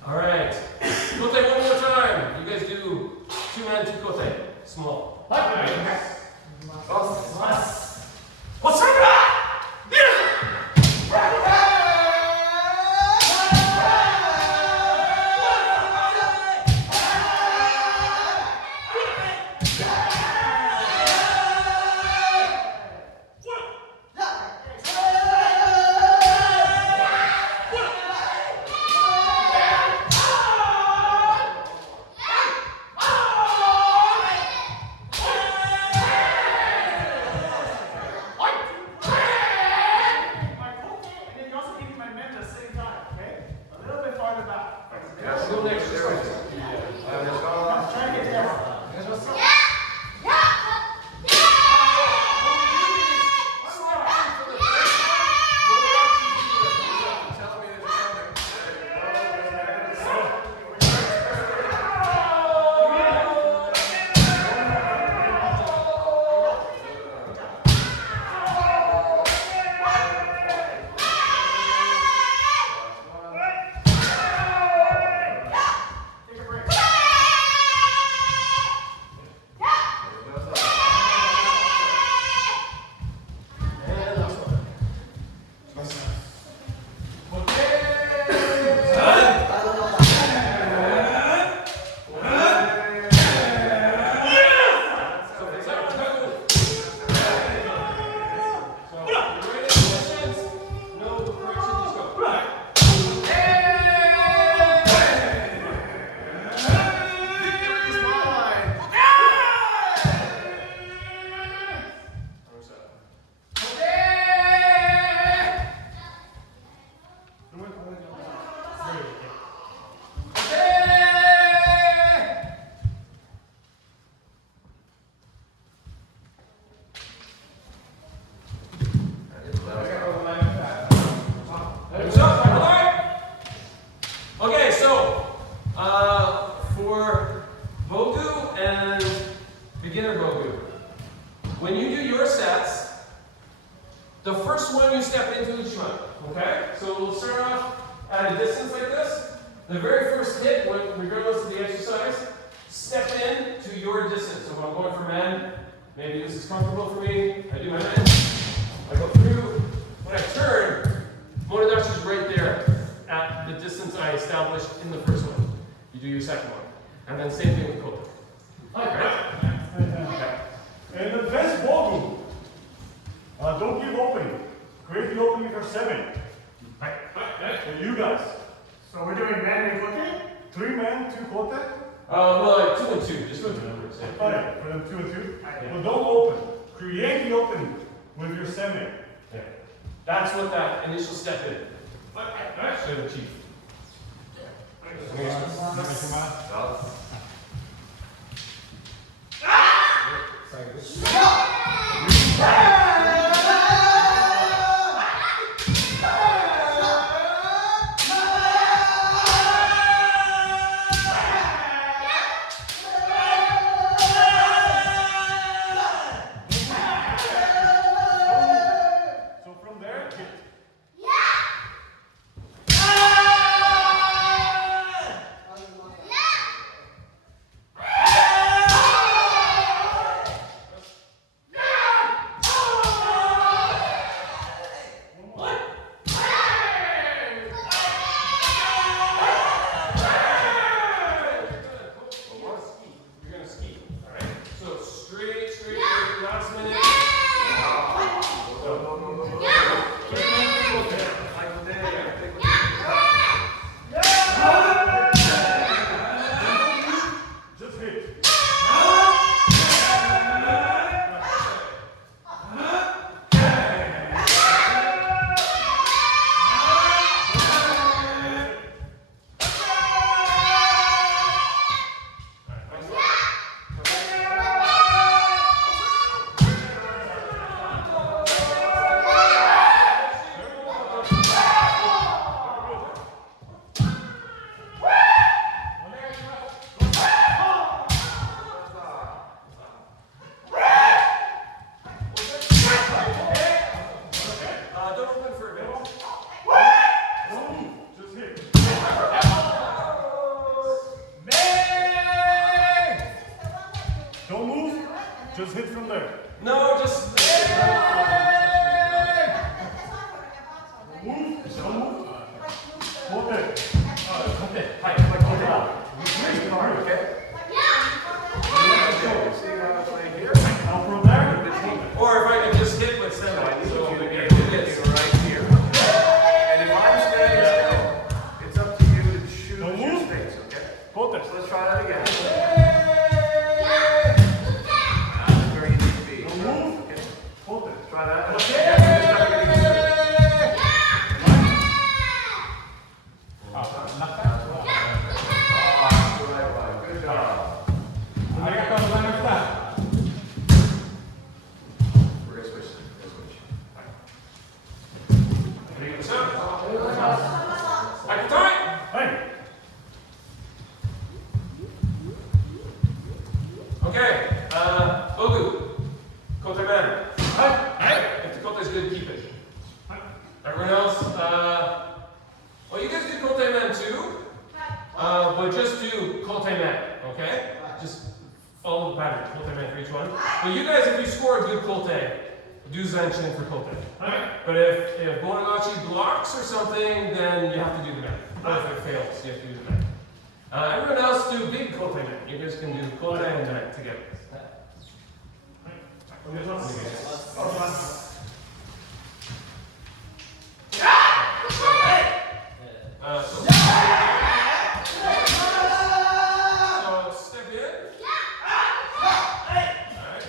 Alright. Kote one more time. You guys do 2-man, 2 kote. Small. What's up? Go next. Try to get there. Okay, so for Bogu and beginner Bogu, when you do your sets, the first one you step into each one. Okay? So we'll start off at a distance like this. The very first hit, regardless of the exercise, step in to your distance. So if I'm going for men, maybe this is comfortable for me. I do my men. I go through. When I turn, Motodachi is right there at the distance I established in the first one. You do your second one. And then same thing with Koto. Okay. And the best Bogu. Don't give opening. Create the opening for 7. For you guys. So we're doing man and kote? 3 men, 2 kote? Well, like 2 and 2, just for the numbers. Yeah. Okay, for them 2 and 2. Well, don't open. Create the opening with your semi. Yeah. That's what that initial step is. Should have achieved. So from there, hit. Just hit from there. No, just. Move. Don't move. Hold it. Okay. Hi. Raise the arm, okay? Okay, see how it's laying here? Now from there. Or if I can just hit with So semi. I need So you to maybe get it it is. right here. And if I'm standing still, it's up to you to choose Don't your move. space, okay? Hold it. So let's try that again. That's where you need to be. Don't move. Okay, Hold it. let's try that. Okay. Just start getting used to it. Right. Good job. We're gonna switch. What's up? Back time. Hey. Okay. Ogu. Kote man. Hey. If the kote is good, keep it. Everyone else, well, you guys do kote man too, but just do kote man, okay? Just follow the pattern, kote man for each one. But you guys, if you score a good kote, do zanshin for kote. But if Bonagachi blocks or something, then you have to do the man. Or if it fails, you have to do the man. Everyone else do big kote man. You guys can do kote and man together. So step in. Alright.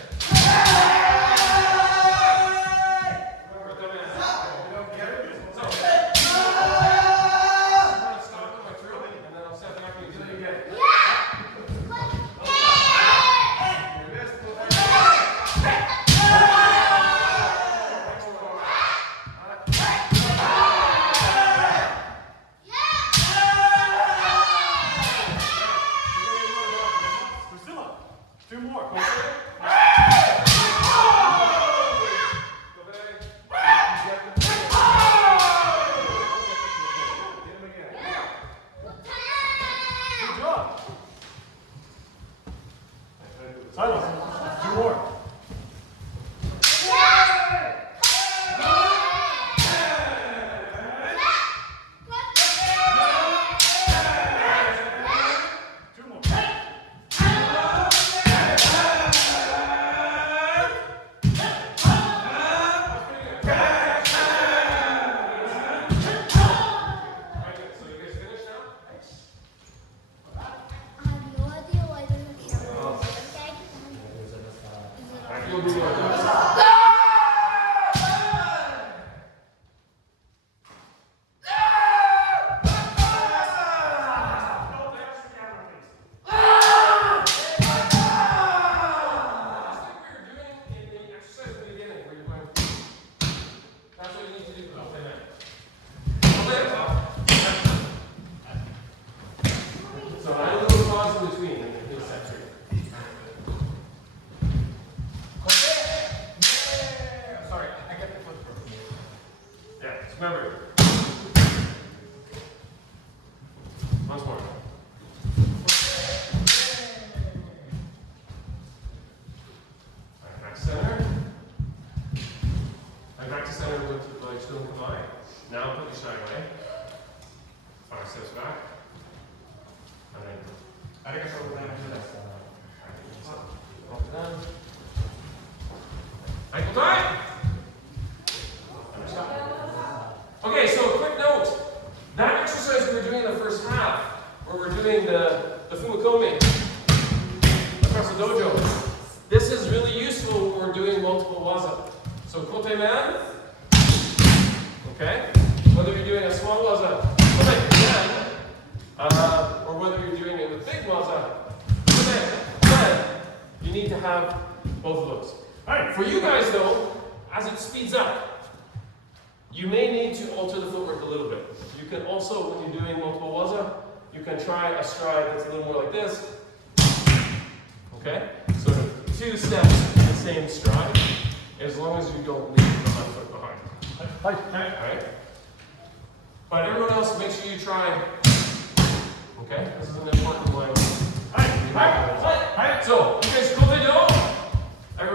Work them in. So, stop on my throat, and then I'll step back and do it again. Priscilla. Two more. Go back. Good job. Silence. Two more. Two more. So you guys finished now? I have no idea why there's a camera. Okay? You'll do your job. So I have a little pause in between and then he'll set three. Sorry, I got the foot from you. Yeah, just remember. Once more. Alright, back to center. And back to center with like still combined. Now put your side away. 5 steps back. And then ankle tie. Okay, so a quick note. That exercise we were doing in the first half, where we're doing the Fumakomi across the dojo, this is really useful when we're doing multiple waza. So kote man, okay? Whether you're doing a small waza, kote man, or whether you're doing it with big waza, kote man, you need to have both of those. Hey. For you guys though, as it speeds up, you may need to alter the footwork a little bit. You can also, when you're doing multiple waza, you can try a stride that's a little more like this. Okay? So 2 steps in the same stride, as long as you don't leave the left foot behind. Alright? But everyone else, make sure you try. Okay? This is an important line. So, you guys, kote do. Everyone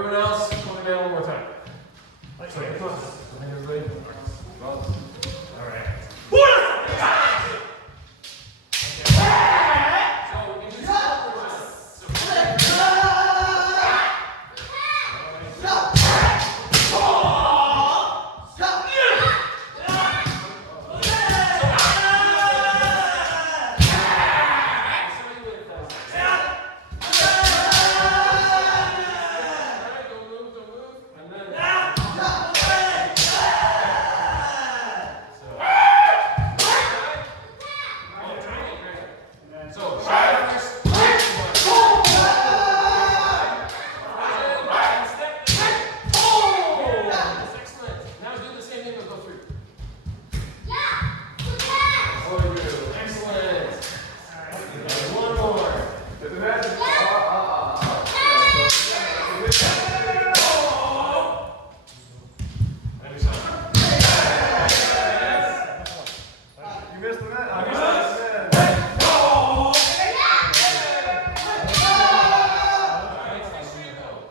You missed the net. I missed the net.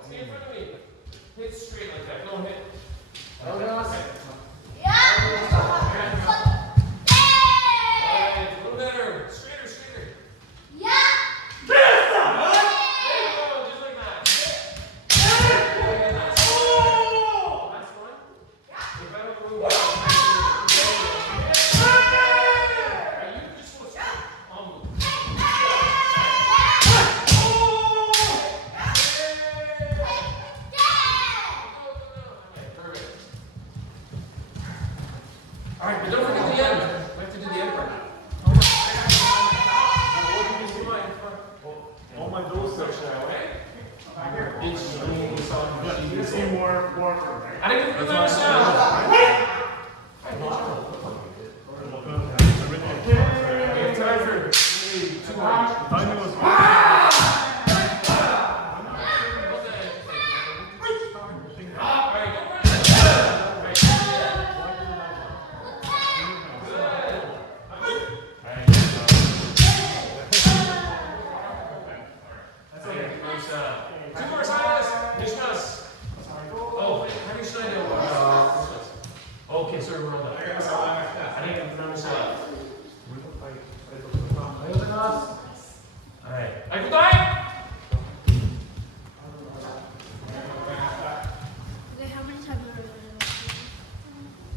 Stay in front of me. Hit straight like that. Don't hit. Oh, no. Alright, a little better. Straighter, straighter. There you go, just like that. Okay, that's one. If I don't move, you just want to almost. Perfect. All right, but don't forget the end. We have to do the end part. All my doors are You see more room. I didn't give you another sound. We have time for maybe 2 more. Timing was Okay, sorry, we're on that. I didn't even pronounce that. Alright. I can die! How many times are we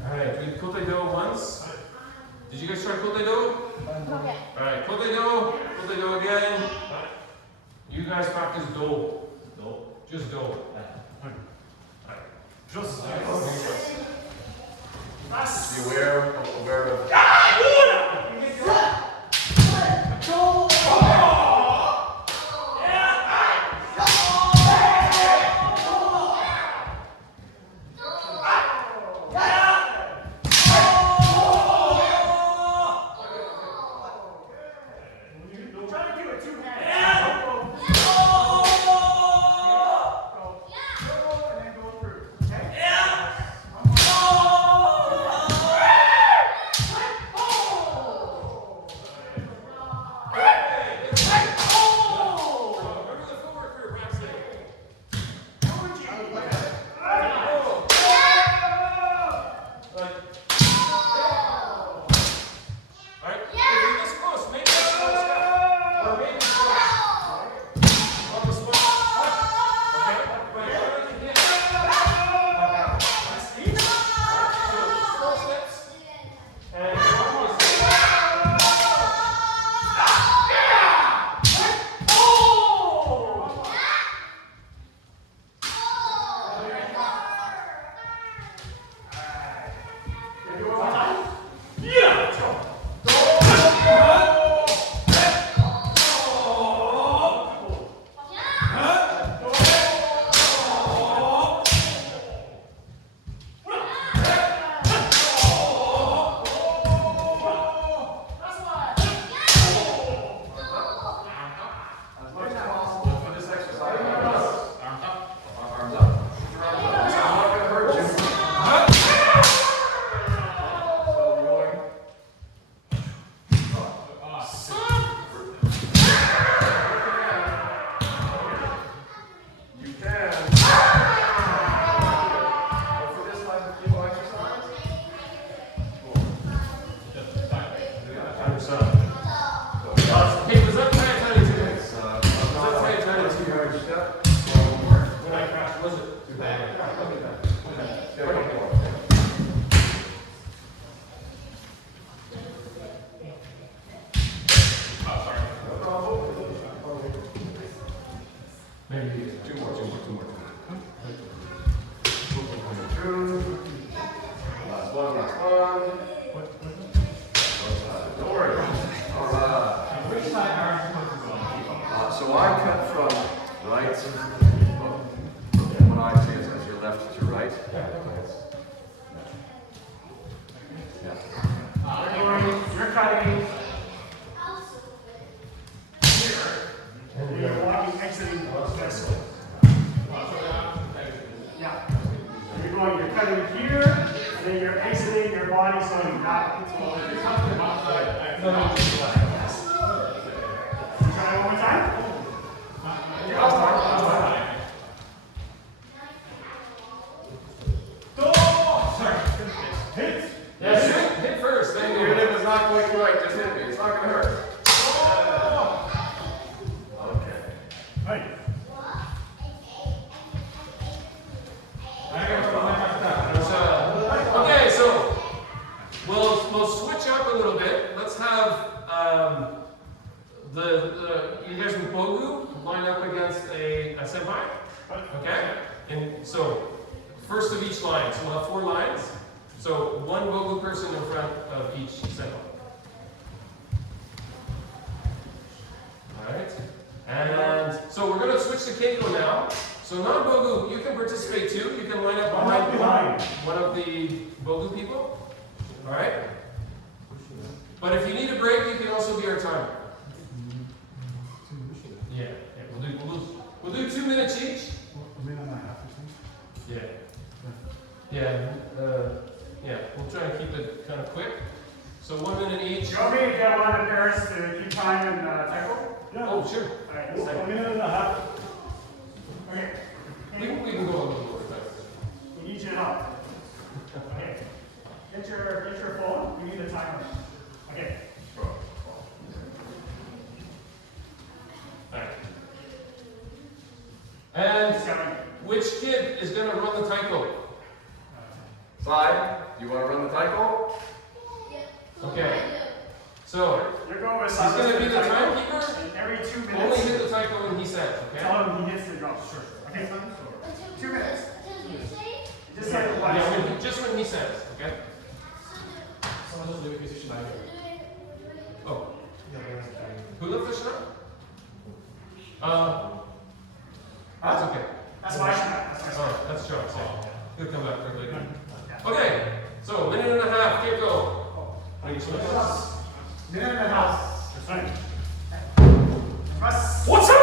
Alright, we did Kote Do once. Did you guys try Kote Do? Okay. Alright, Kote Do again. You guys practice Do. Do. Just Do. just. Be aware of. So I cut from right, what I see is as your left to right. Yeah. You're cutting. You're walking, exiting the vessel. body so you not. No, no, just relax. Try it one more time. Hit! Yeah, hit first, then Even go. if it's not quite right, just hit me. It's not gonna hurt. Okay. Hey. Okay, so we'll switch up a little bit. Let's have you guys with Bogu line up against a senpai. Okay? And so first of each line. So we'll have 4 lines. So one Bogu person in front of each senpai. Alright? And so we're gonna switch to Keiko now. So non-Bogu, you can participate too. You can line up behind one of the Bogu people. Alright? But if you need a break, you can also be our timer. Yeah, we'll do 2 minutes each. Yeah. Yeah, we'll try and keep it kind of quick. So 1 minute each. Do you want me to get one of the parents to keep time in tackle? Yeah. Oh, sure. Alright, A minute and a half. okay. We can go a little more. We need you to help. Okay. Get your phone. We need a timer. Okay. Alright. And Seven. which kid is going to run the taiko? Slide. You want to run the taiko? Okay. So, You're going with he's going to be the timekeeper. And every 2 Only minutes, hit the taiko when he says, okay? tell him he hits the drum. Sure. Okay. 2 minutes. Just say the Yeah, last. just when he says, okay? Oh. Who left the shot? That's okay. That's my shot. That's my shot. Oh, that's John's. Yeah. He'll come back quickly. Okay, so minute and a half, keep going. Are you supposed to? Minute and a half. That's right. Press. What's up?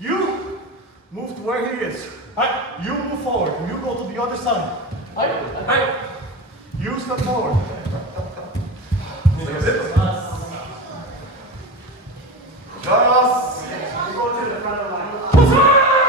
You move to where he is. You move forward. You go to the other side. Hey! You step forward. Just. You go to the front of the line.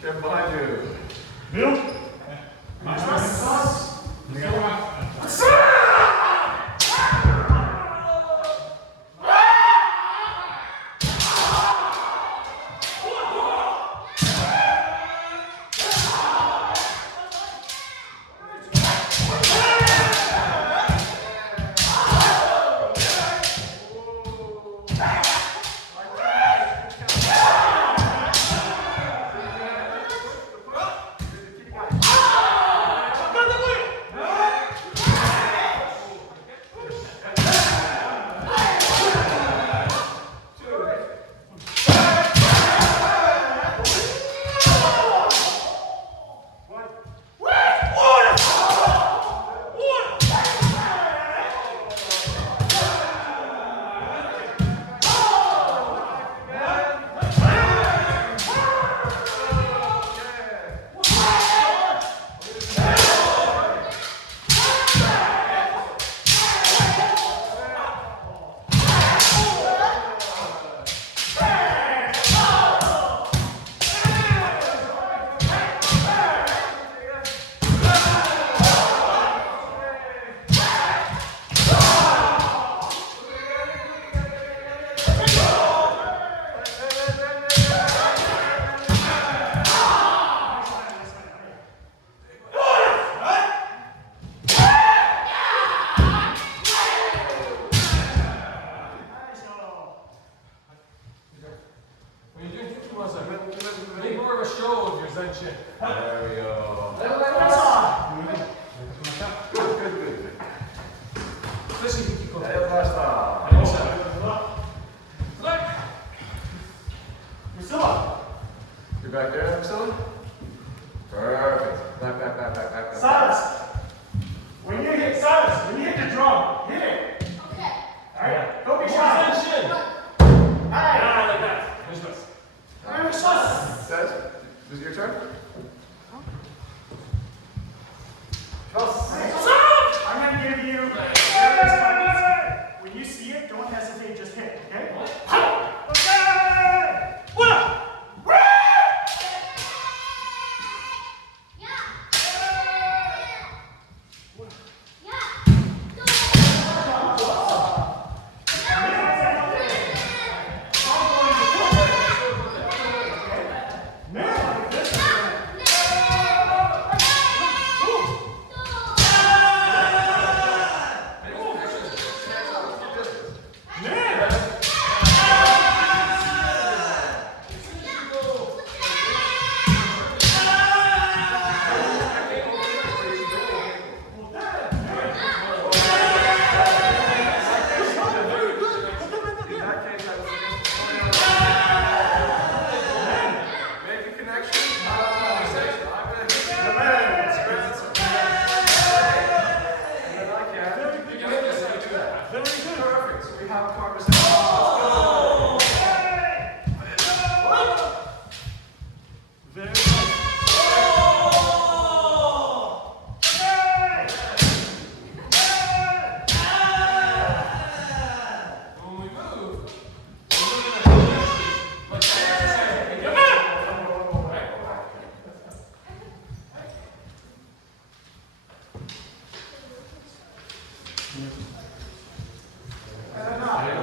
Careful behind you. Bill? Make more of a show of your Zen shit. There we go. Good. Especially if you go. Priscilla. You're back there, Priscilla? Perfect. Back. Silas. When you hit the drum, hit it. Okay. All right. Don't be More shy. Zen shit. Hey. Yeah, like that. There's this. Guys, is it your turn? I'm going to give you. When you see it, don't hesitate, just hit, okay? Okay! What?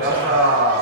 Left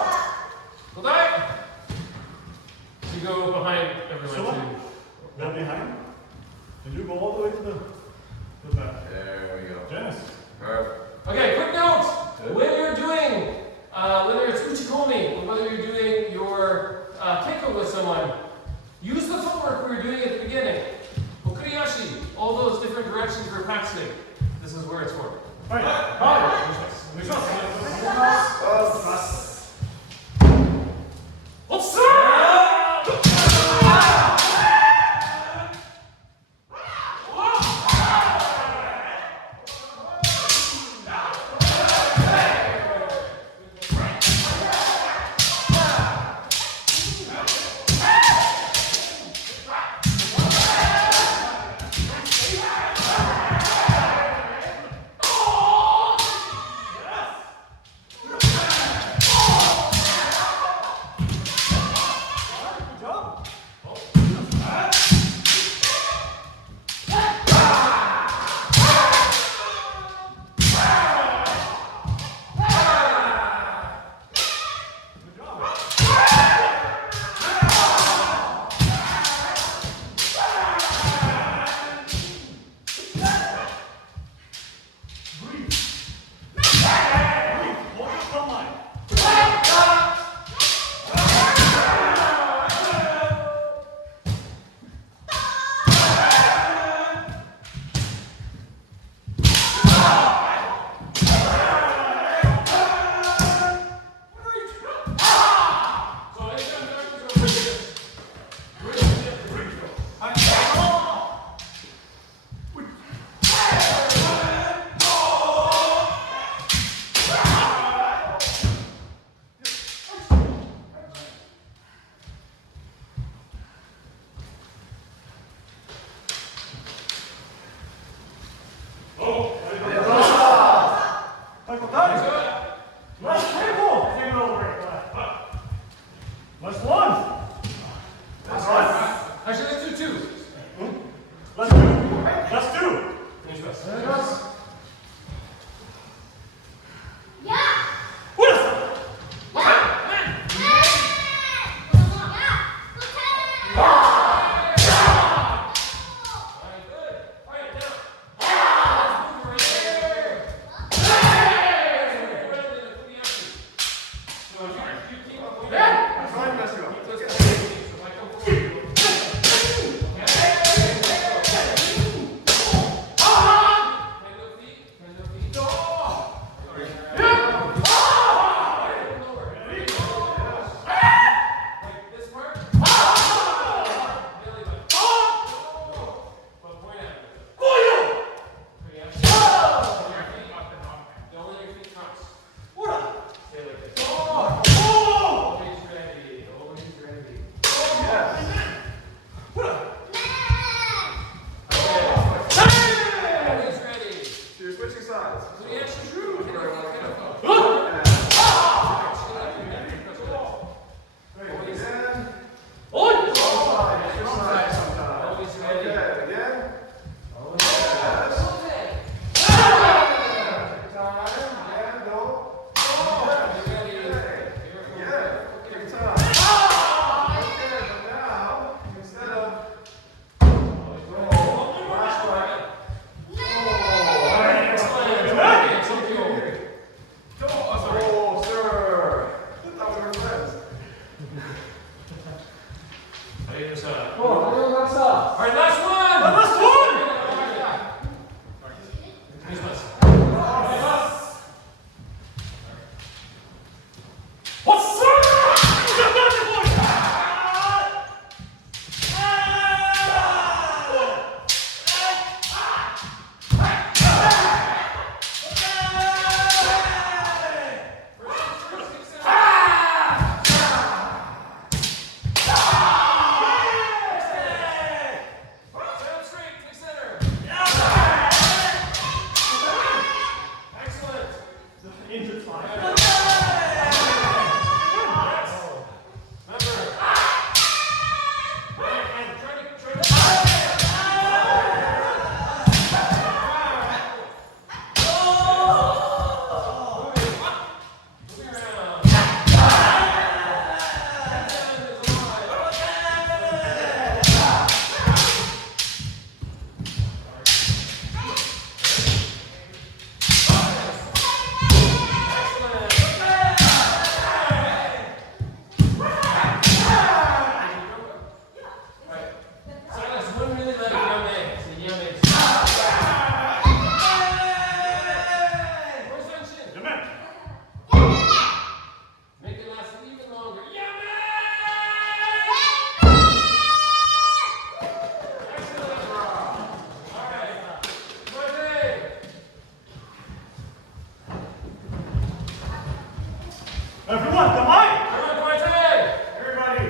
Everyone, come on! Everyone, fighting! Everybody,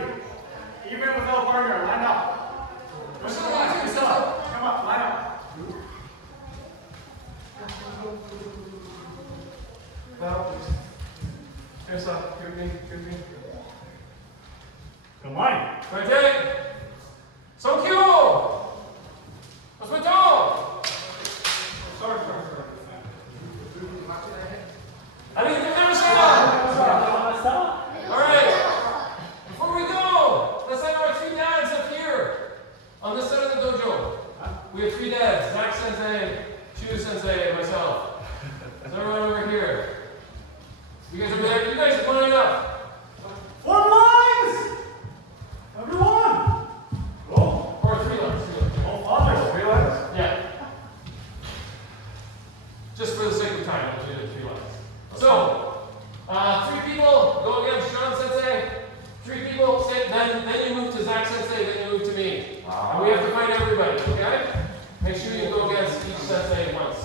even without a partner, line up. Come on, line up. Now, please. Hands up. Give me. Come on. Fighting! Sonkyo! Hospital! Sorry. Allez, all right. Before we go, let's have our 3 dads up here on this side of the dojo. We have 3 dads: Zach Sensei, Chu Sensei, and myself. So everyone over here. You guys over there. You guys are lining up. Form lines! Everyone! Go. Or 3 lines. 3 lines. Oh, father. Realize? Yeah. Just for the sake of time, I'll do the 3 lines. So, 3 people go against Sean Sensei. 3 people say, then you move to Zach Sensei, then you move to me. And we have to fight everybody, okay? Make sure you go against each Sensei once.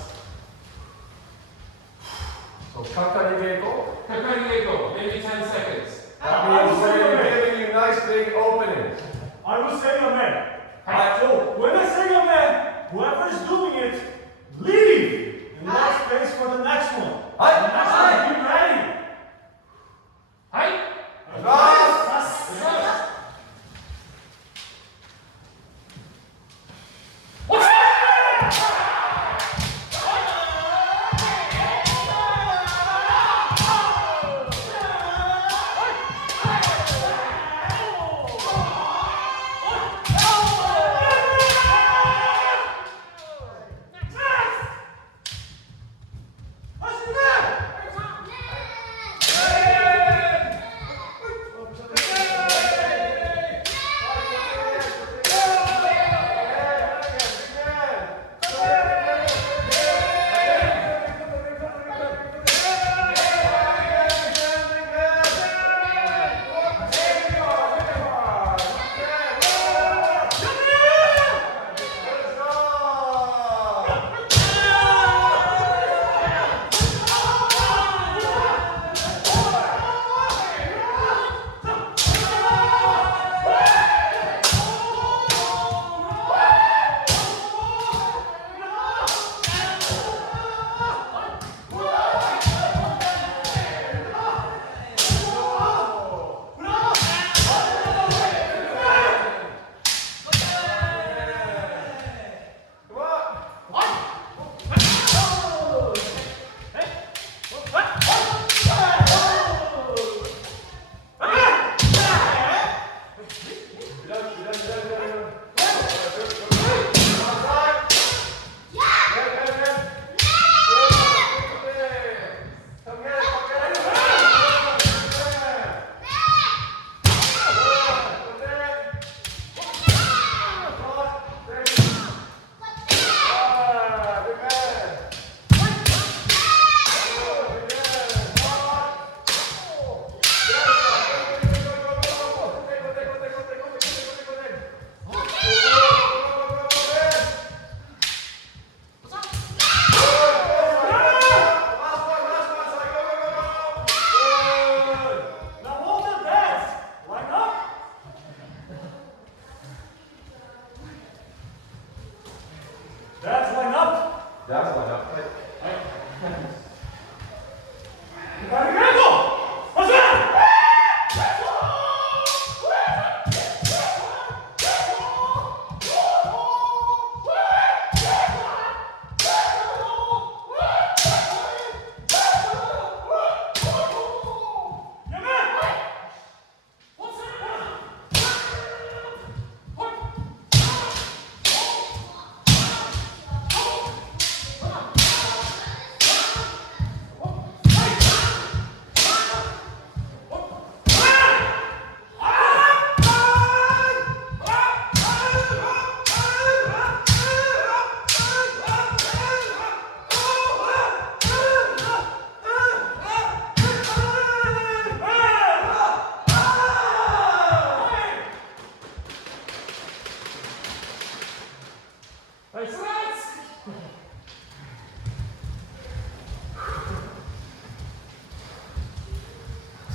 So, Kakarigeko. Kakarieko, maybe 10 seconds. That means we're giving you nice big openings. I will say amen. Alright. So when I say amen, whoever's doing it, leave and make space for the next one. Aye. The next one, be ready. Hi. Yes. Next.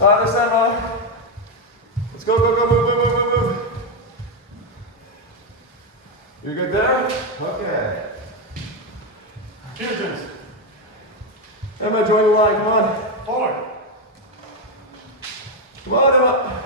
This time, let's go, go, go, move, move, move, move, move. You're good there? Okay. Here, gents. Emma, join the line, come on. Forward. Come on, Emma.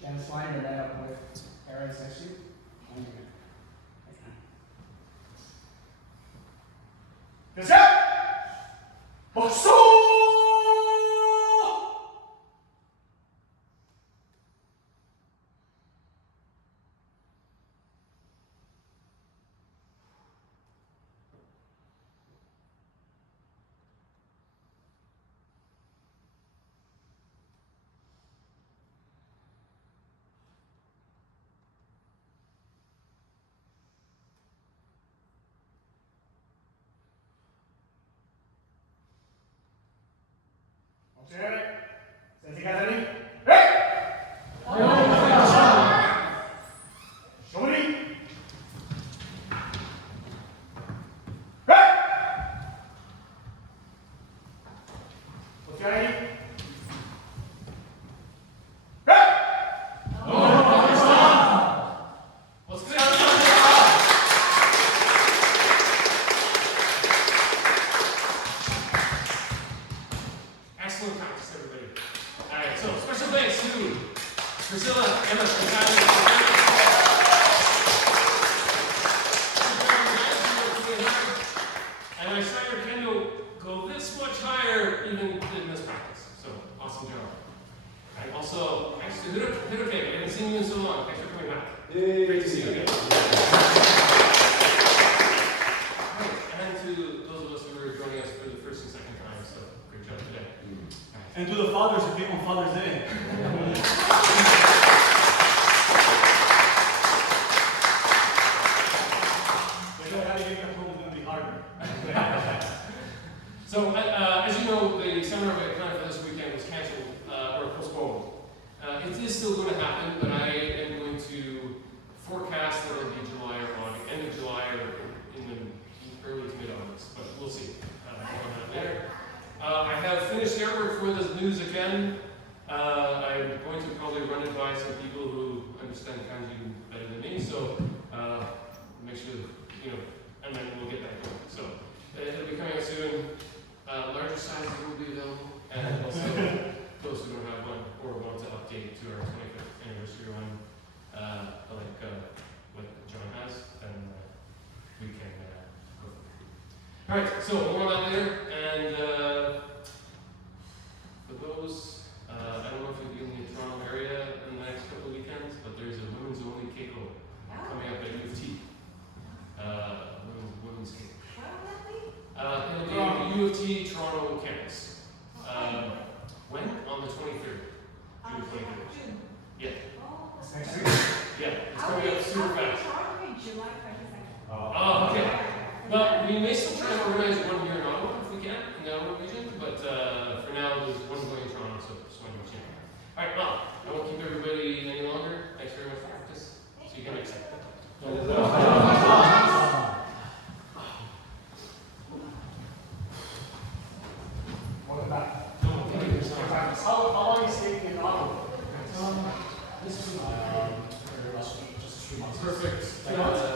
Janice Liner met up with Aaron Sexy. Yes, sir. Bosso! Observe. Senti Catani. Hey! Giovani. Hey! Occhiali. Hey! Let's go. Excellent practice, everybody. All right, so special thanks to Priscilla, Emma, and Kylie. And I saw your kendo go this much higher even in this practice. So awesome job. And also, thanks to Hiroke. I haven't seen you in so long. Thanks for coming back. Great to see you again. Right, and to those of us who are joining us for the first and second time, so great job today. And to the fathers who came on Father's Day. They know navigating at home is going to be harder. So, as you know, the seminar we had planned for this weekend was canceled or postponed. It is still going to happen, but I am going to forecast that it'll be July or August, end of July or in the early to mid-August, but we'll see. More on that later. I have finished the artwork for the news again. I'm going to probably run it by some people who understand kanji better than me, so make sure, and then we'll get that going. So it'll be coming out soon. Larger sizes will be available, and also those who don't have one or want to update to our 25th anniversary one, like what John has, then we can go. All right, so more on that later, and for those, I don't know if you'll be in the Toronto area in the next couple of weekends, but there's a women's only Keiko coming up at U of T. Women's Keiko. It'll be the U of T Toronto campus. When? On the 23rd. June 23rd. Yeah. Next week. Yeah, it's coming up super fast. July 22nd. Oh, okay. Perfect. Thank you.